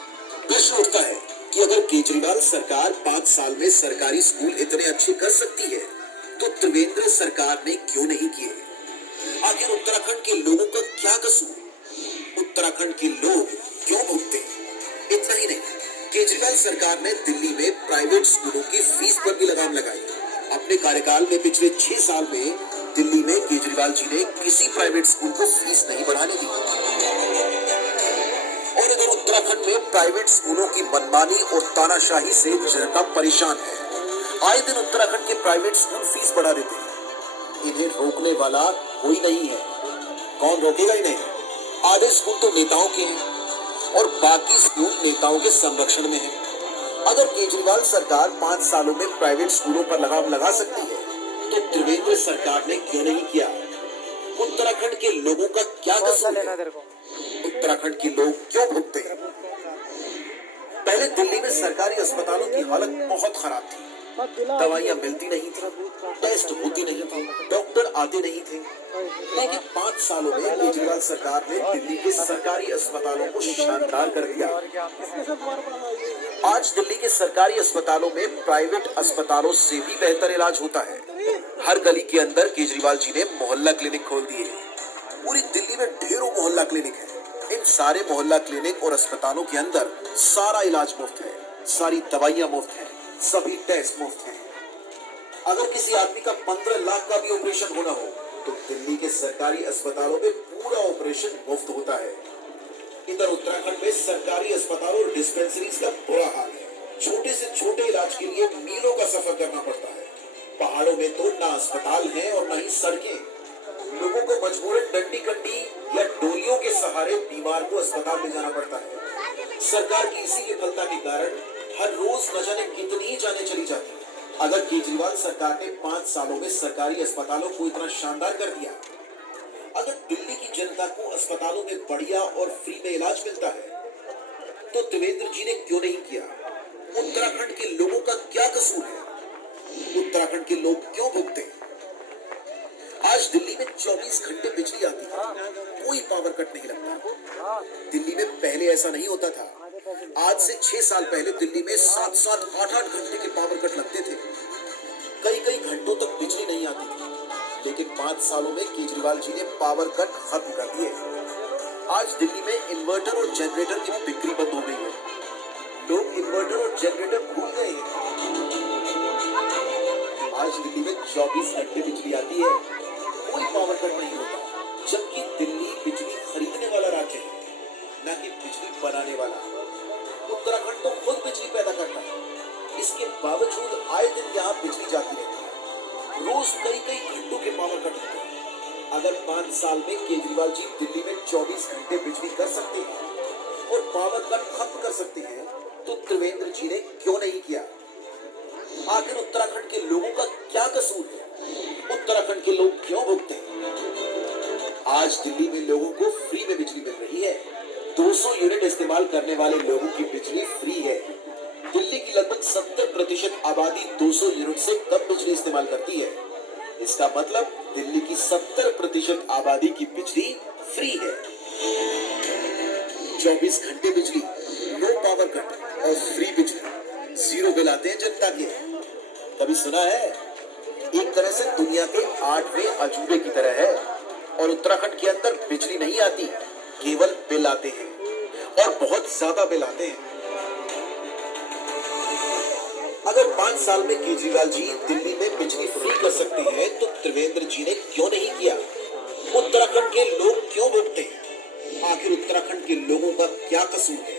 प्रश्न उठता है कि अगर केजरीवाल सरकार 5 साल में सरकारी स्कूल इतने अच्छे कर सकती है तो त्रिवेंद्र सरकार ने क्यों नहीं किए। आखिर उत्तराखंड के लोगों का क्या कसूर, उत्तराखंड के लोग क्यों भुगते। इतना ही नहीं, केजरीवाल सरकार ने दिल्ली में प्राइवेट स्कूलों की फीस पर भी लगाम लगाई। अपने कार्यकाल में पिछले 6 साल में दिल्ली में केजरीवाल जी ने किसी प्राइवेट स्कूल को फीस नहीं बढ़ाने दी। और इधर उत्तराखंड में प्राइवेट स्कूलों की मनमानी और तानाशाही से जनता परेशान है। आए दिन उत्तराखंड के प्राइवेट स्कूल फीस बढ़ा देते हैं। इन्हें रोकने वाला कोई नहीं है। कौन रोकेगा इन्हें। आधे स्कूल तो नेताओं के हैं और बाकी स्कूल नेताओं के संरक्षण में है। अगर केजरीवाल सरकार 5 सालों में प्राइवेट स्कूलों पर लगाम लगा सकती है तो त्रिवेंद्र सरकार ने क्यों नहीं किया। उत्तराखंड के लोगों का क्या कसूर है, उत्तराखंड के लोग क्यों भुगते हैं। पहले दिल्ली में सरकारी अस्पतालों की हालत बहुत खराब थी। दवाइयां मिलती नहीं थी, टेस्ट होती नहीं थे, डॉक्टर आते नहीं थे। लेकिन 5 सालों में केजरीवाल सरकार ने दिल्ली के सरकारी अस्पतालों को शानदार कर दिया। आज दिल्ली के सरकारी अस्पतालों में प्राइवेट अस्पतालों से भी बेहतर इलाज होता है। हर गली के अंदर केजरीवाल जी ने मोहल्ला क्लिनिक खोल दिए। पूरी दिल्ली में ढेरों मोहल्ला क्लिनिक है। इन सारे मोहल्ला क्लिनिक और अस्पतालों के अंदर सारा इलाज मुफ्त है, सारी दवाइयां मुफ्त है, सभी टेस्ट मुफ्त हैं। अगर किसी आदमी का 15 लाख का भी ऑपरेशन होना हो तो दिल्ली के सरकारी अस्पतालों में पूरा ऑपरेशन मुफ्त होता है। इधर उत्तराखंड में सरकारी अस्पतालों और डिस्पेंसरीज का बुरा हाल है। छोटे से छोटे इलाज के लिए मीलों का सफर करना पड़ता है। पहाड़ों में तो ना अस्पताल है और ना ही सड़कें। लोगों को मजबूरन डंडी कंडी या डोलियों के सहारे बीमार को अस्पताल ले जाना पड़ता है। सरकार की इसी विफलता के कारण हर रोज न जाने कितनी जानें चली जाती है। अगर केजरीवाल सरकार ने 5 सालों में सरकारी अस्पतालों को इतना शानदार कर दिया, अगर दिल्ली की जनता को अस्पतालों में बढ़िया और फ्री में इलाज मिलता है तो त्रिवेंद्र जी ने क्यों नहीं किया। उत्तराखंड के लोगों का क्या कसूर है, उत्तराखंड के लोग क्यों भुगते हैं। आज दिल्ली में 24 घंटे बिजली आती है, कोई पावर कट नहीं लगता। दिल्ली में पहले ऐसा नहीं होता था। आज से 6 साल पहले दिल्ली में 7-7, 8-8 घंटे के पावर कट लगते थे। कई घंटों तक बिजली नहीं आती थी। लेकिन 5 सालों में केजरीवाल जी ने पावर कट खत्म कर दिए। आज दिल्ली में इन्वर्टर और जनरेटर की बिक्री बंद हो गई है। लोग इन्वर्टर और जनरेटर भूल गए हैं। आज दिल्ली में 24 घंटे बिजली आती है, कोई पावर कट नहीं होता। जबकि दिल्ली बिजली खरीदने वाला राज्य है, न कि बिजली बनाने वाला। उत्तराखंड तो खुद बिजली पैदा करता है, इसके बावजूद आए दिन यहाँ बिजली जाती रहती है। रोज कई घंटों के पावर कट होते हैं। अगर 5 साल में केजरीवाल जी दिल्ली में 24 घंटे बिजली कर सकते हैं और पावर कट खत्म कर सकते हैं तो त्रिवेंद्र जी ने क्यों नहीं किया। आखिर उत्तराखंड के लोगों का क्या कसूर है, उत्तराखंड के लोग क्यों भुगते हैं। आज दिल्ली में लोगों को फ्री में बिजली मिल रही है। 200 यूनिट इस्तेमाल करने वाले लोगों की बिजली फ्री है। दिल्ली की लगभग 70% आबादी 200 यूनिट से कम बिजली इस्तेमाल करती है। इसका मतलब दिल्ली की 70% आबादी की बिजली फ्री है। 24 घंटे बिजली, नो पावर कट और फ्री बिजली, जीरो बिल आते हैं जनता के। कभी सुना है? एक तरह से दुनिया के 8वें अजूबे की तरह है। और उत्तराखंड के अंदर बिजली नहीं आती, केवल बिल आते हैं और बहुत ज्यादा बिल आते हैं। अगर 5 साल में केजरीवाल जी दिल्ली में बिजली फ्री कर सकते हैं तो त्रिवेंद्र जी ने क्यों नहीं किया? उत्तराखंड के लोग क्यों भुगते हैं? आखिर उत्तराखंड के लोगों का क्या कसूर है?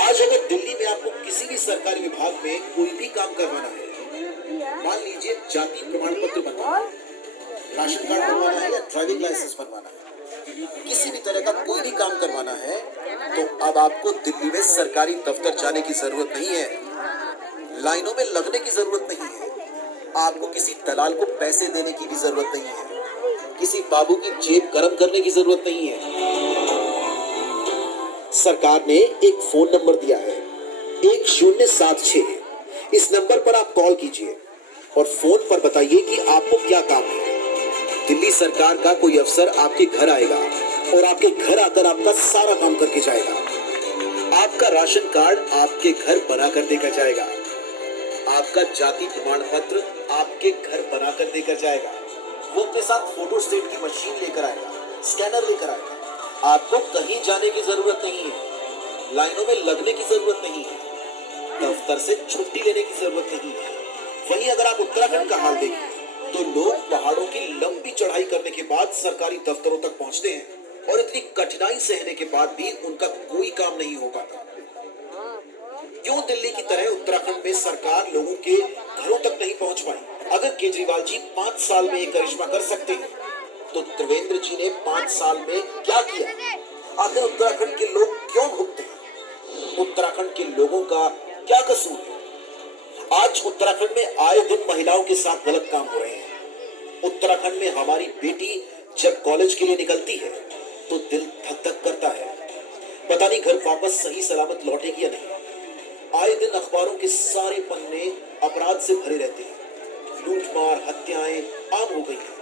आज अगर दिल्ली में आपको किसी भी सरकारी विभाग में कोई भी काम करवाना है, मान लीजिए जाति प्रमाण पत्र बनवाना है, राशन कार्ड बनवाना है या ड्राइविंग लाइसेंस बनवाना है, किसी भी तरह का कोई भी काम करवाना है, तो अब आपको दिल्ली में सरकारी दफ्तर जाने की जरूरत नहीं है, लाइनों में लगने की जरूरत नहीं है, आपको किसी दलाल को पैसे देने की भी जरूरत नहीं है, किसी बाबू की जेब गर्म करने की जरूरत नहीं है। सरकार ने एक फोन नंबर दिया है 1076। इस नंबर पर आप कॉल कीजिए और फोन पर बताइए कि आपको क्या काम है। दिल्ली सरकार का कोई अफसर आपके घर आएगा और आपके घर आकर आपका सारा काम करके जाएगा। आपका राशन कार्ड आपके घर बना कर देकर जाएगा, आपका जाति प्रमाण पत्र आपके घर बना कर देकर जाएगा, वो अपने साथ फोटो स्टेट की मशीन लेकर आएगा, स्कैनर लेकर आएगा। आपको कहीं जाने की जरूरत नहीं है, लाइनों में लगने की जरूरत नहीं है, दफ्तर से छुट्टी लेने की जरूरत नहीं है। वहीं अगर आप उत्तराखंड का हाल देखें तो लोग पहाड़ों की लंबी चढ़ाई करने के बाद सरकारी दफ्तरों तक पहुंचते हैं और इतनी कठिनाई सहने के बाद भी उनका कोई काम नहीं हो पाता। क्यों दिल्ली की तरह उत्तराखंड में सरकार लोगों के घरों तक नहीं पहुंच पाई? अगर केजरीवाल जी 5 साल में एक करिश्मा कर सकते हैं तो त्रिवेंद्र जी ने 5 साल में क्या किया? आखिर उत्तराखंड के लोग क्यों भुगते हैं? उत्तराखंड के लोगों का क्या कसूर है? आज उत्तराखंड में आए दिन महिलाओं के साथ गलत काम हो रहे हैं। उत्तराखंड में हमारी बेटी जब कॉलेज के लिए निकलती है तो दिल धक धक करता है, पता नहीं घर वापस सही सलामत लौटेगी या नहीं। आए दिन अखबारों के सारे पन्ने अपराध से भरे रहते हैं, लूटमार हत्याएं आम हो गई हैं।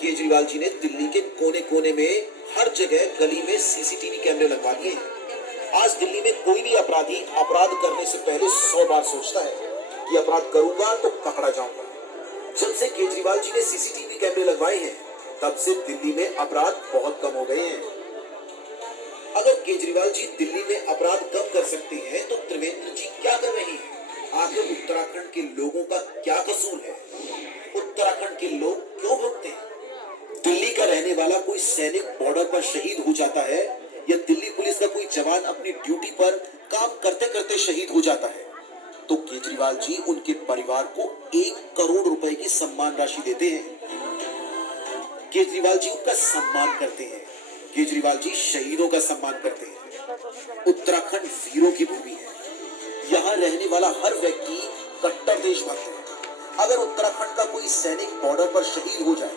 केजरीवाल जी ने दिल्ली के कोने कोने में हर जगह गली में सीसीटीवी कैमरे लगवा दिए हैं। आज दिल्ली में कोई भी अपराधी अपराध करने से पहले 100 बार सोचता है कि अपराध करूंगा तो पकड़ा जाऊंगा। जब से केजरीवाल जी ने सीसीटीवी कैमरे लगवाए हैं तब से दिल्ली में अपराध बहुत कम हो गए हैं। अगर केजरीवाल जी दिल्ली में अपराध कम कर सकते हैं तो त्रिवेंद्र जी क्या कर रहे हैं? आखिर उत्तराखंड के लोगों का क्या कसूर है? उत्तराखंड के लोग क्यों भुगते हैं? दिल्ली का रहने वाला कोई सैनिक बॉर्डर पर शहीद हो जाता है या दिल्ली पुलिस का कोई जवान अपनी ड्यूटी पर काम करते करते शहीद हो जाता है तो केजरीवाल जी उनके परिवार को 1 करोड़ रुपए की सम्मान राशि देते हैं। केजरीवाल जी उनका सम्मान करते हैं। केजरीवाल जी शहीदों का सम्मान करते हैं। उत्तराखंड वीरों की भूमि है। यहाँ रहने वाला हर व्यक्ति कट्टर देशभक्त है। अगर उत्तराखंड का कोई सैनिक बॉर्डर पर शहीद हो जाए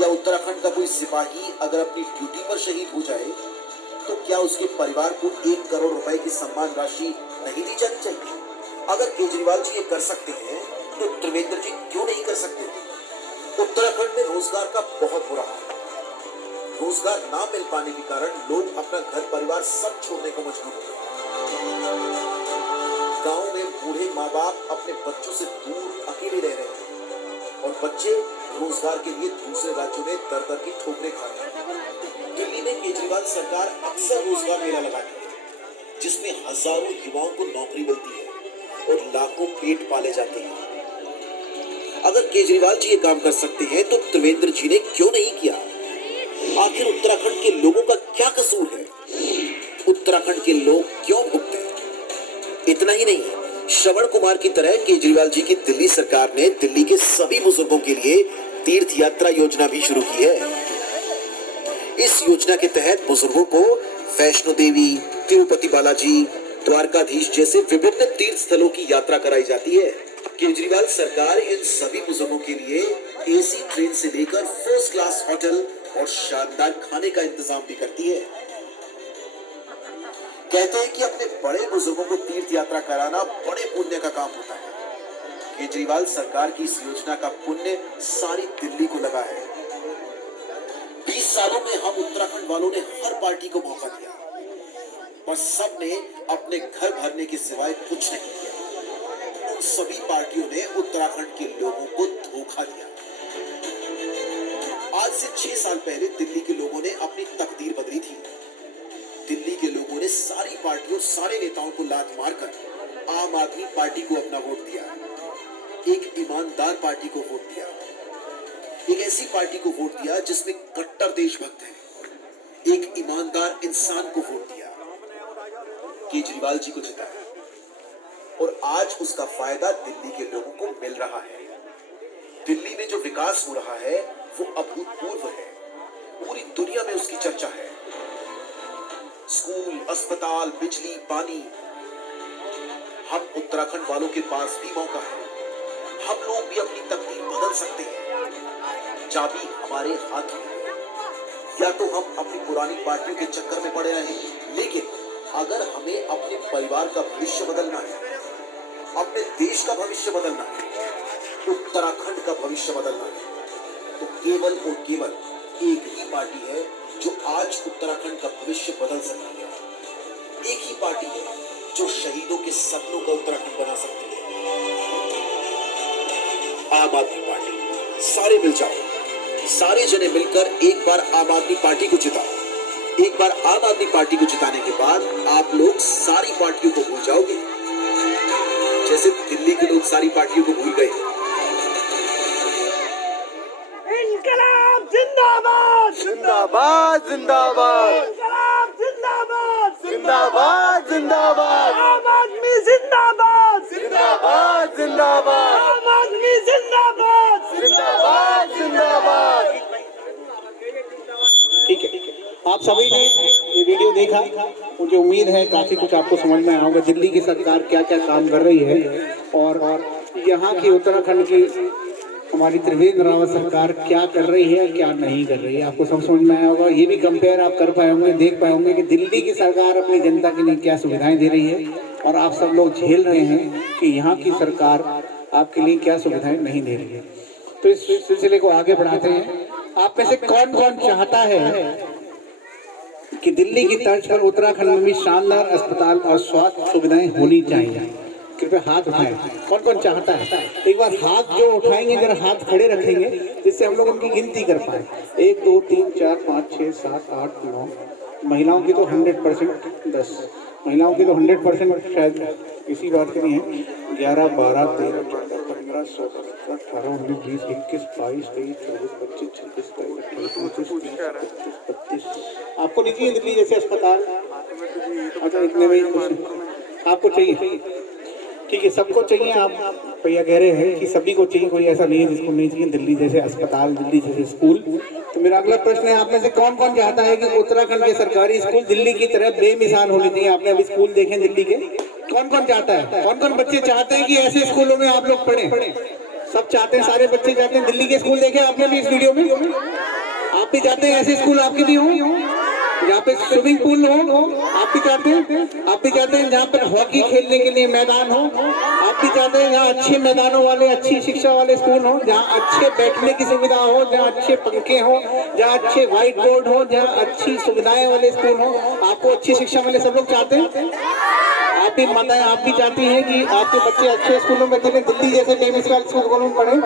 या उत्तराखंड का कोई सिपाही अगर अपनी ड्यूटी पर शहीद हो जाए तो क्या उसके परिवार को 1 करोड़ रुपए की सम्मान राशि नहीं दी जानी चाहिए? अगर केजरीवाल जी ये कर सकते हैं तो त्रिवेंद्र जी क्यों नहीं कर सकते? उत्तराखंड में रोजगार का बहुत बुरा हाल है। रोजगार ना मिल पाने के कारण लोग अपना घर परिवार सब छोड़ने को मजबूर हो गए। गांव में बूढ़े माँ बाप अपने बच्चों से दूर अकेले रह रहे हैं और बच्चे रोजगार के लिए दूसरे राज्यों में दर दर की ठोकरें खा रहे हैं। दिल्ली में केजरीवाल सरकार अक्सर रोजगार मेला लगाती है जिसमें हजारों युवाओं को नौकरी मिलती है और लाखों पेट पाले जाते हैं। अगर केजरीवाल जी ये काम कर सकते हैं तो त्रिवेंद्र जी ने क्यों नहीं किया? आखिर उत्तराखंड के लोगों का क्या कसूर है? उत्तराखंड के लोग क्यों भुगते हैं? इतना ही नहीं, श्रवण कुमार की तरह केजरीवाल जी की दिल्ली सरकार ने दिल्ली के सभी बुजुर्गों के लिए तीर्थ यात्रा योजना भी शुरू की है। इस योजना के तहत बुजुर्गों को वैष्णो देवी, तिरुपति बालाजी, द्वारकाधीश जैसे विभिन्न तीर्थ स्थलों की यात्रा कराई जाती है। केजरीवाल सरकार इन सभी बुजुर्गों के लिए एसी ट्रेन से लेकर फर्स्ट क्लास होटल और शानदार खाने का इंतजाम भी करती है। कहते हैं कि अपने बड़े बुजुर्गों को तीर्थ यात्रा कराना बड़े पुण्य का काम होता है। केजरीवाल सरकार की इस योजना का पुण्य सारी दिल्ली को लगा है। 20 सालों में हम उत्तराखंड वालों ने हर पार्टी को मौका दिया, पर सबने अपने घर भरने के सिवाय कुछ नहीं किया। उन सभी पार्टियों ने उत्तराखंड के लोगों को धोखा दिया। आज से 6 साल पहले दिल्ली के लोगों ने अपनी तकदीर बदली थी। दिल्ली के लोगों ने सारी पार्टियों, सारे नेताओं को लात मारकर आम आदमी पार्टी को अपना वोट दिया। एक ईमानदार पार्टी को वोट दिया, एक ऐसी पार्टी को वोट दिया जिसमें कट्टर देशभक्त हैं। एक ईमानदार इंसान को वोट दिया, केजरीवाल जी को जिताया, और आज उसका फायदा दिल्ली के लोगों को मिल रहा है। दिल्ली में जो विकास हो रहा है वो अभूतपूर्व है। पूरी दुनिया में उसकी चर्चा है। स्कूल, अस्पताल, बिजली, पानी, हम उत्तराखंड वालों के पास भी मौका है। हम लोग भी अपनी तकदीर बदल सकते हैं। चाबी हमारे हाथ में है। या तो हम अपनी पुरानी पार्टियों के चक्कर में पड़े रहें, लेकिन अगर हमें अपने परिवार का भविष्य बदलना है, अपने देश का भविष्य बदलना है, उत्तराखंड का भविष्य बदलना है, तो केवल और केवल एक ही पार्टी है जो आज उत्तराखंड का भविष्य बदल सकती है। एक ही पार्टी है जो शहीदों के सपनों का उत्तराखंड बना सकती है। आम आदमी पार्टी। सारे मिल जाओ, सारे जने मिलकर एक बार आम आदमी पार्टी को जिताओ। एक बार आम आदमी पार्टी को जिताने के बाद आप लोग सारी पार्टियों को भूल जाओगे, जैसे दिल्ली के लोग सारी पार्टियों को भूल गए। इनकलाब जिंदाबाद, जिंदाबाद जिंदाबाद इनकलाब जिंदाबाद, जिंदाबाद जिंदाबाद आम आदमी जिंदाबाद, जिंदाबाद जिंदाबाद आम आदमी जिंदाबाद, जिंदाबाद जिंदाबाद। ठीक है, आप सभी ने ये वीडियो देखा। मुझे उम्मीद है काफी कुछ आपको समझ में आया होगा दिल्ली की सरकार क्या क्या काम कर रही है, और यहाँ की उत्तराखंड की हमारी त्रिवेंद्र रावत सरकार क्या कर रही है, क्या नहीं कर रही है। आपको सब समझ में आया होगा। ये भी कंपेयर आप कर पाए होंगे, देख पाए होंगे कि दिल्ली की सरकार अपनी जनता के लिए क्या सुविधाएं दे रही है, और आप सब लोग झेल रहे हैं कि यहाँ की सरकार आपके लिए क्या सुविधाएं नहीं दे रही है। तो इस सिलसिले को आगे बढ़ाते हैं। आप में से कौन कौन चाहता है कि दिल्ली की तर्ज पर उत्तराखंड में भी शानदार अस्पताल और स्वास्थ्य सुविधाएं होनी चाहिए? कृपया हाथ उठाएं। कौन कौन चाहता है? एक बार हाथ जो उठाएंगे, जरा हाथ खड़े रखेंगे जिससे हम लोग उनकी गिनती कर पाए। 1 2 3 4 5 6 7 8 9। महिलाओं की तो 100% 10। महिलाओं की तो 100% शायद इसी बात की नहीं है। 11 12 13 14 15 16 17 18 19 20 21 22 23 24 25 26 27 28 29 30 31 32। आपको नहीं चाहिए दिल्ली जैसे अस्पताल? अच्छा, इतने में आपको चाहिए? ठीक है, सबको चाहिए। आप भैया कह रहे हैं कि सभी को चाहिए, कोई ऐसा नहीं है जिसको नहीं चाहिए दिल्ली जैसे अस्पताल, दिल्ली जैसे स्कूल। तो मेरा अगला प्रश्न है, आप में से कौन कौन चाहता है कि उत्तराखंड के सरकारी स्कूल दिल्ली की तरह बेमिसाल होने चाहिए? आपने अभी स्कूल देखे दिल्ली के? कौन कौन चाहता है? कौन कौन बच्चे चाहते हैं कि ऐसे स्कूलों में आप लोग पढ़े? सब चाहते हैं, सारे बच्चे चाहते हैं। दिल्ली के स्कूल देखे आपने भी इस वीडियो में? आप भी चाहते हैं ऐसे स्कूल आपके भी हों, जहाँ पे स्विमिंग पूल हो? आप भी चाहते हैं? आप भी चाहते हैं जहाँ पर हॉकी खेलने के लिए मैदान हो? आप भी चाहते हैं जहाँ अच्छे मैदानों वाले, अच्छी शिक्षा वाले स्कूल हो, जहाँ अच्छे बैठने की सुविधा हो, जहाँ अच्छे पंखे हो, जहाँ अच्छे व्हाइट बोर्ड हो, जहाँ अच्छी सुविधाएं वाले स्कूल हो? आपको अच्छी शिक्षा वाले सब लोग चाहते हैं? आप भी माताएं, आप भी चाहती हैं कि आपके बच्चे अच्छे स्कूलों में चले, दिल्ली जैसे बेमिसाल स्कूलों में पढ़े?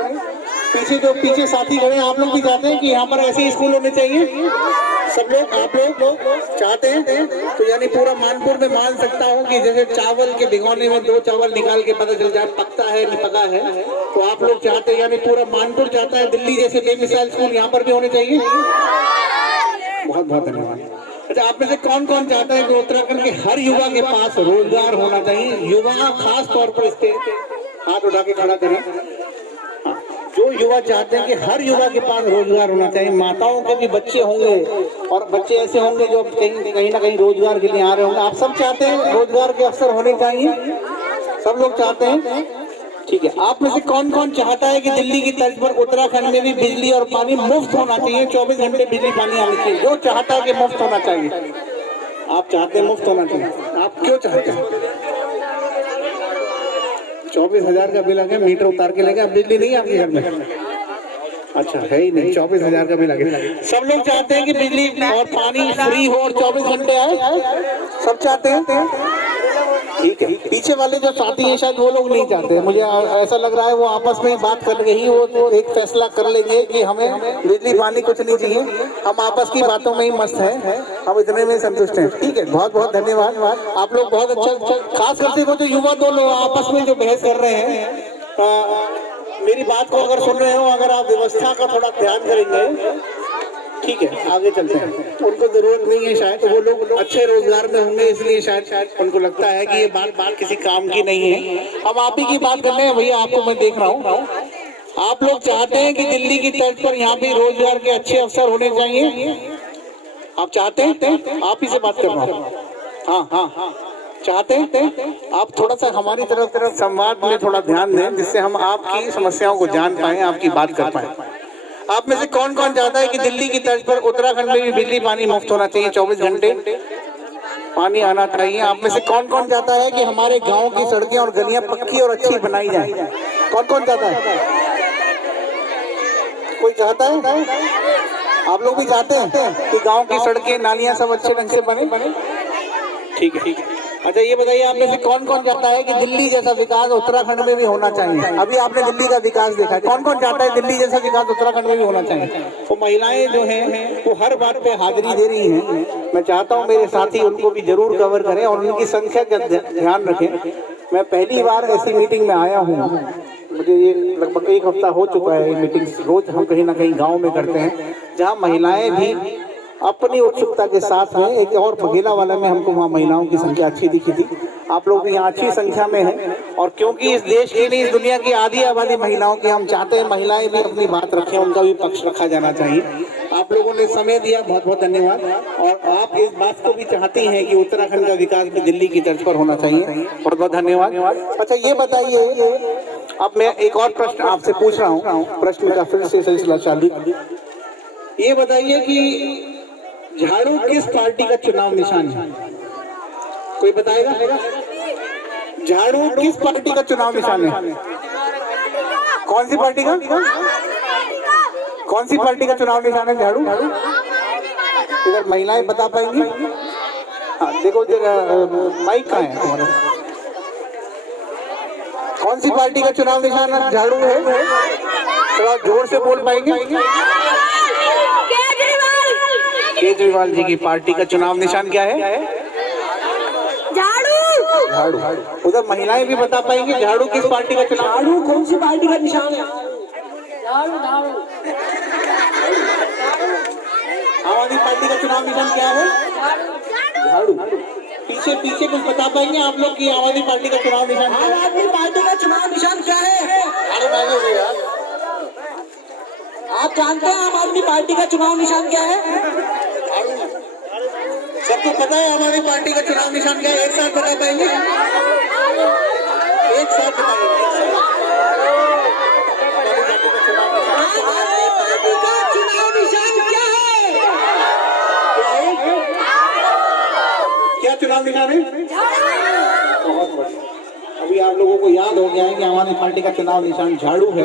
पीछे साथी खड़े, आप लोग भी चाहते हैं कि यहाँ पर ऐसे स्कूल होने चाहिए? सब लोग, आप लोग चाहते हैं? तो यानी पूरा मानपुर में मान सकता हूँ कि जैसे चावल के भिगोने में 2 चावल निकाल के पता चल जाए पकता है नहीं पका है, तो आप लोग चाहते हैं, यानी पूरा मानपुर चाहता है दिल्ली जैसे बेमिसाल स्कूल यहाँ पर भी होने चाहिए। बहुत बहुत धन्यवाद। अच्छा, आप में से कौन कौन चाहता है कि उत्तराखंड के हर युवा के पास रोजगार होना चाहिए? युवा खास तौर पर इस पे हाथ उठा के खड़ा करें। जो युवा चाहते हैं कि हर युवा के पास रोजगार होना चाहिए। माताओं के भी बच्चे होंगे और बच्चे ऐसे होंगे जो कहीं ना कहीं रोजगार के लिए आ रहे होंगे। आप सब चाहते हैं रोजगार के अवसर होने चाहिए? सब लोग चाहते हैं? ठीक है। आप में से कौन कौन चाहता है कि दिल्ली की तर्ज पर उत्तराखंड में भी बिजली और पानी मुफ्त होना चाहिए? 24 घंटे बिजली पानी आनी चाहिए। जो चाहता है कि मुफ्त होना चाहिए, आप चाहते हैं मुफ्त होना चाहिए? आप क्यों चाहते हैं? 24,000 का बिल आ गया, मीटर उतार के ले गया, अब बिजली नहीं है आपके घर में? अच्छा, है ही नहीं। 24,000 का बिल आ गया। सब लोग चाहते हैं कि बिजली और पानी फ्री हो और 24 घंटे आए, सब चाहते हैं। ठीक है, पीछे वाले जो साथी हैं शायद वो लोग नहीं चाहते। मुझे ऐसा लग रहा है वो आपस में बात करके ही वो एक फैसला कर लेंगे कि हमें बिजली पानी कुछ नहीं चाहिए, हम आपस की बातों में ही मस्त हैं, हम इतने में संतुष्ट हैं। ठीक है, बहुत बहुत धन्यवाद। आप लोग बहुत अच्छा, खास करके वो जो युवा दो लोग आपस में जो बहस कर रहे हैं, मेरी बात को अगर सुन रहे हो, अगर आप व्यवस्था का थोड़ा ध्यान करेंगे, ठीक है, आगे चलते हैं। उनको जरूरत नहीं है शायद, वो लोग अच्छे रोजगार में होंगे, इसलिए शायद उनको लगता है कि ये बात किसी काम की नहीं है। हम आप ही की बात कर रहे हैं भैया, आपको मैं देख रहा हूँ। आप लोग चाहते हैं कि दिल्ली की तर्ज पर यहाँ भी रोजगार के अच्छे अवसर होने चाहिए, आप चाहते हैं? आप ही से बात कर रहा हूँ। हाँ, चाहते हैं? आप थोड़ा सा हमारी तरफ संवाद में थोड़ा ध्यान दें, जिससे हम आपकी समस्याओं को जान पाए, आपकी बात कर पाए। आप में से कौन कौन चाहता है कि दिल्ली की तर्ज पर उत्तराखंड में भी बिजली पानी मुफ्त होना चाहिए, 24 घंटे पानी आना चाहिए? आप में से कौन कौन चाहता है कि हमारे गांव की सड़कें और गलियां पक्की और अच्छी बनाई जाए? कौन कौन चाहता है? कोई चाहता है? आप लोग भी चाहते हैं कि गांव की सड़कें नालियां सब अच्छे ढंग से बने? ठीक है। अच्छा, ये बताइए आप में से कौन कौन चाहता है कि दिल्ली जैसा विकास उत्तराखंड में भी होना चाहिए? अभी आपने दिल्ली का विकास देखा है, कौन कौन चाहता है दिल्ली जैसा विकास उत्तराखंड में भी होना चाहिए? तो महिलाएं जो हैं वो हर बात पे हाजिरी दे रही हैं। मैं चाहता हूं मेरे साथी उनको भी जरूर कवर करें और उनकी संख्या का ध्यान रखें। मैं पहली बार ऐसी मीटिंग में आया हूँ, मुझे ये लगभग 1 हफ्ता हो चुका है। ये मीटिंग रोज हम कहीं ना कहीं गाँव में करते हैं, जहाँ महिलाएं भी अपनी उत्सुकता के साथ हैं। एक और बघेला वाला में हमको वहाँ महिलाओं की संख्या अच्छी दिखी थी। आप लोग भी यहाँ अच्छी संख्या में हैं, और क्योंकि इस देश की नहीं, इस दुनिया की आधी आबादी महिलाओं की, हम चाहते हैं महिलाएं भी अपनी बात रखें, उनका भी पक्ष रखा जाना चाहिए। आप लोगों ने समय दिया, बहुत बहुत धन्यवाद। और आप इस बात को भी चाहती हैं कि उत्तराखंड का विकास भी दिल्ली की तर्ज पर होना चाहिए, बहुत बहुत धन्यवाद। अच्छा, ये बताइए, अब मैं एक और प्रश्न आपसे पूछ रहा हूँ, प्रश्न का फिर से सिलसिला चालू। ये बताइए कि झाड़ू किस पार्टी का चुनाव निशान है? कोई बताएगा? झाड़ू किस पार्टी का चुनाव निशान है? कौन सी पार्टी का? कौन सी पार्टी का चुनाव निशान है झाड़ू? इधर महिलाएं बता पाएंगी? हाँ, देखो माइक कहाँ है तुम्हारा? कौन सी पार्टी का चुनाव निशान झाड़ू है? थोड़ा जोर से बोल पाएंगे? केजरीवाल जी की पार्टी का चुनाव निशान क्या है? झाड़ू। उधर महिलाएं भी बता पाएंगी झाड़ू किस पार्टी का चुनाव? झाड़ू कौन सी पार्टी का निशान है? आम आदमी पार्टी का चुनाव निशान क्या है? झाड़ू। पीछे कुछ बता पाएंगे आप लोग कि आम आदमी पार्टी का चुनाव निशान? आम आदमी पार्टी का चुनाव निशान क्या है? आप जानते हैं आम आदमी पार्टी का चुनाव निशान क्या है? सबको पता है आम आदमी पार्टी का चुनाव निशान क्या है? एक साथ बता पाएंगे? एक साथ बताइए। आम आदमी पार्टी का चुनाव निशान क्या है? क्या चुनाव निशान है? बहुत बढ़िया। अभी आप लोगों को याद हो गया है कि हमारी पार्टी का चुनाव निशान झाड़ू है।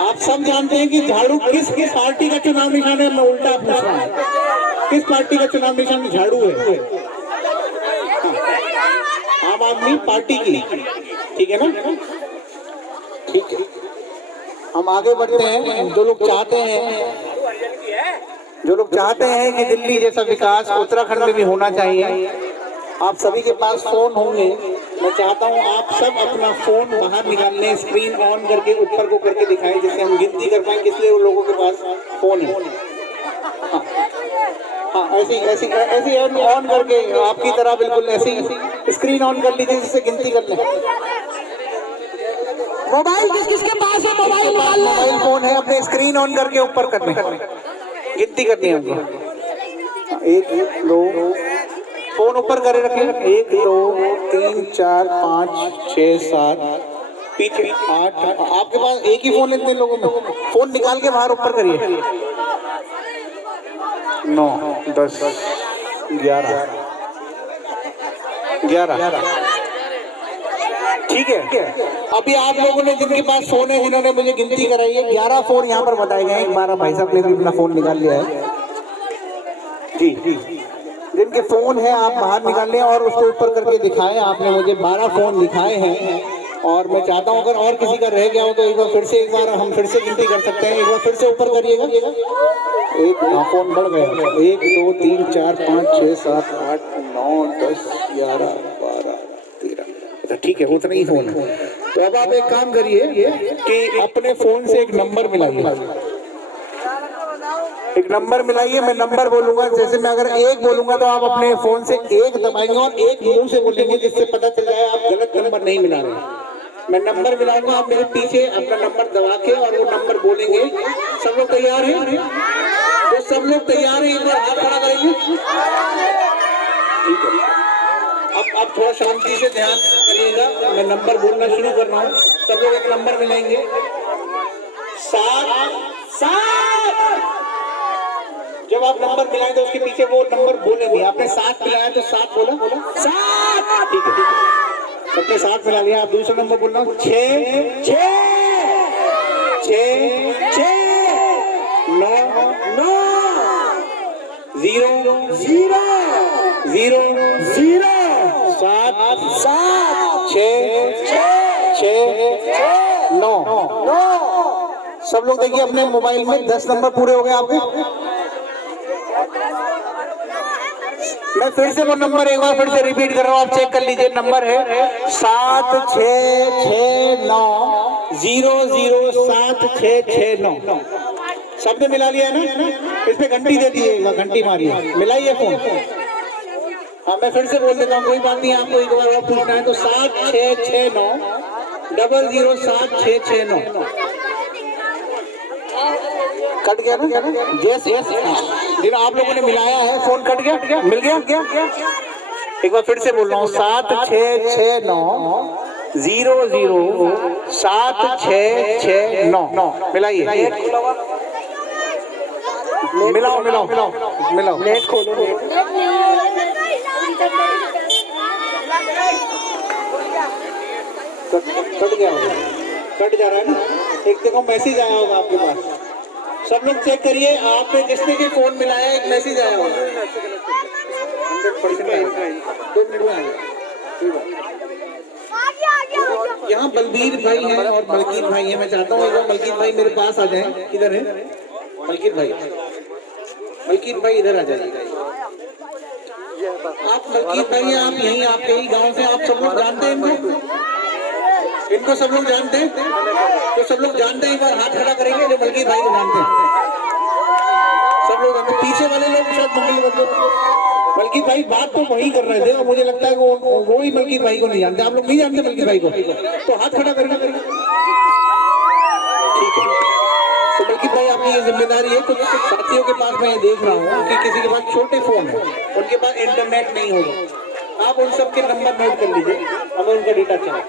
आप सब जानते हैं कि झाड़ू किस पार्टी का चुनाव निशान है? मैं उल्टा पूछ रहा हूँ, किस पार्टी का चुनाव निशान झाड़ू है? आम आदमी पार्टी की, ठीक है ना? ठीक है, हम आगे बढ़ते हैं। जो लोग चाहते हैं कि दिल्ली जैसा विकास उत्तराखंड में भी होना चाहिए, आप सभी के पास फोन होंगे। मैं चाहता हूं आप सब अपना फोन बाहर निकाल लें, स्क्रीन ऑन करके ऊपर को करके दिखाएं, जिससे हम गिनती कर पाएंगे कितने लोगों के पास फोन है। हाँ, ऐसी ऑन करके आपकी तरह बिल्कुल ऐसी स्क्रीन ऑन कर लीजिए, जिससे गिनती कर लें। मोबाइल किसके पास है? मोबाइल फोन है, अपने स्क्रीन ऑन करके ऊपर कर लें, गिनती करनी है हमको। 1 2 फोन ऊपर करे रखें। 1 2 3 4 5 6 7 पीछे 8। आपके पास एक ही फोन है इतने लोगों में? फोन निकाल के बाहर ऊपर करिए। 9 10 11 11। ठीक है, अभी आप लोगों ने जिनके पास फोन है, जिन्होंने मुझे गिनती कराई है, 11 फोन यहाँ पर बताए गए हैं। एक बार भाई साहब ने भी अपना फोन निकाल लिया है जी। जिनके फोन है आप बाहर निकाल लें और उसको ऊपर करके दिखाएं। आपने मुझे 12 फोन दिखाए हैं और मैं चाहता हूं अगर और किसी का रह गया हो तो एक बार फिर से, एक बार हम फिर से गिनती कर सकते हैं। एक बार फिर से ऊपर करिएगा। एक फोन बढ़ गया, 1 2 3 4 5 6 7 8 9 10 11 12 13। ठीक है, उतना ही फोन है। तो अब आप एक काम करिए कि अपने फोन से एक नंबर मिलाइए, एक नंबर मिलाइए। मैं नंबर बोलूंगा, जैसे मैं अगर 1 बोलूंगा तो आप अपने फोन से 1 दबाएंगे और 1 मुंह से बोलेंगे, जिससे पता चल जाए आप गलत नंबर नहीं मिला रहे। मैं नंबर मिलाऊंगा, आप मेरे पीछे अपना नंबर दबा के और वो नंबर बोलेंगे। सब लोग तैयार हैं? तो सब लोग तैयार हैं, एक बार हाथ खड़ा करेंगे। ठीक है, अब थोड़ा शांति से ध्यान करिएगा। मैं नंबर बोलना शुरू कर रहा हूँ, सब लोग एक नंबर मिलाएंगे। 7 7। जब आप नंबर मिलाएं तो उसके पीछे वो नंबर बोलेंगे। आपने 7 मिलाया तो 7 बोला 7। ठीक है, सबने 7 मिला लिया। आप दूसरा नंबर बोलना 6 6 6 6 9 9 0 0 0 0 7 7 6 6 9 9। सब लोग देखिए अपने मोबाइल में 10 नंबर पूरे हो गए आपके। मैं फिर से वो नंबर एक बार फिर से रिपीट कर रहा हूँ, आप चेक कर लीजिए। नंबर है 7 6 6 9 0 0 7 6 6 9। सबने मिला लिया है ना? इस पे घंटी दे दिए, घंटी मारिए, मिलाइए फोन। हाँ, मैं फिर से बोल देता हूँ, कोई बात नहीं। आपको एक बार और पूछना है तो 7 6 6 9 0 0 7 6 6 9। कट गया ना? यस यस, जिन आप लोगों ने मिलाया है फोन कट गया, मिल गया। एक बार फिर से बोल रहा हूँ, 7 6 6 9 0 0 7 6 6 9। मिलाइए, मिलाओ मिलाओ मिलाओ मिलाओ। नेट खोलो, कट जा रहा है ना? एक देखो मैसेज आया होगा आपके पास, सब लोग चेक करिए। आपने जिसने भी फोन मिलाया एक मैसेज आया होगा, 100% आएगा। 2 मिनट में आएगा। यहाँ बलबीर भाई हैं और मलकीत भाई हैं। मैं चाहता हूँ एक बार मलकीत भाई मेरे पास आ जाएं। किधर है मलकीत भाई? मलकीत भाई इधर आ जाइए। आप मलकीत भाई हैं, आप यहीं आपके ही गांव से, आप सब लोग जानते हैं इनको सब लोग जानते हैं? तो सब लोग जानते हैं, एक बार हाथ खड़ा करेंगे जो मलकीत भाई को जानते हैं। सब लोग जानते हैं, पीछे वाले लोग शायद मलकीत भाई बात तो वही कर रहे थे और मुझे लगता है वो ही मलकीत भाई को नहीं जानते। आप लोग नहीं जानते मलकीत भाई को? तो हाथ खड़ा करेंगे। ठीक है, तो मलकीत भाई आपकी ये जिम्मेदारी है। कुछ साथियों के पास मैं ये देख रहा हूँ कि किसी के पास छोटे फोन है, उनके पास इंटरनेट नहीं होगा। आप उन सबके नंबर नोट कर लीजिए, हमें उनका डेटा चाहिए।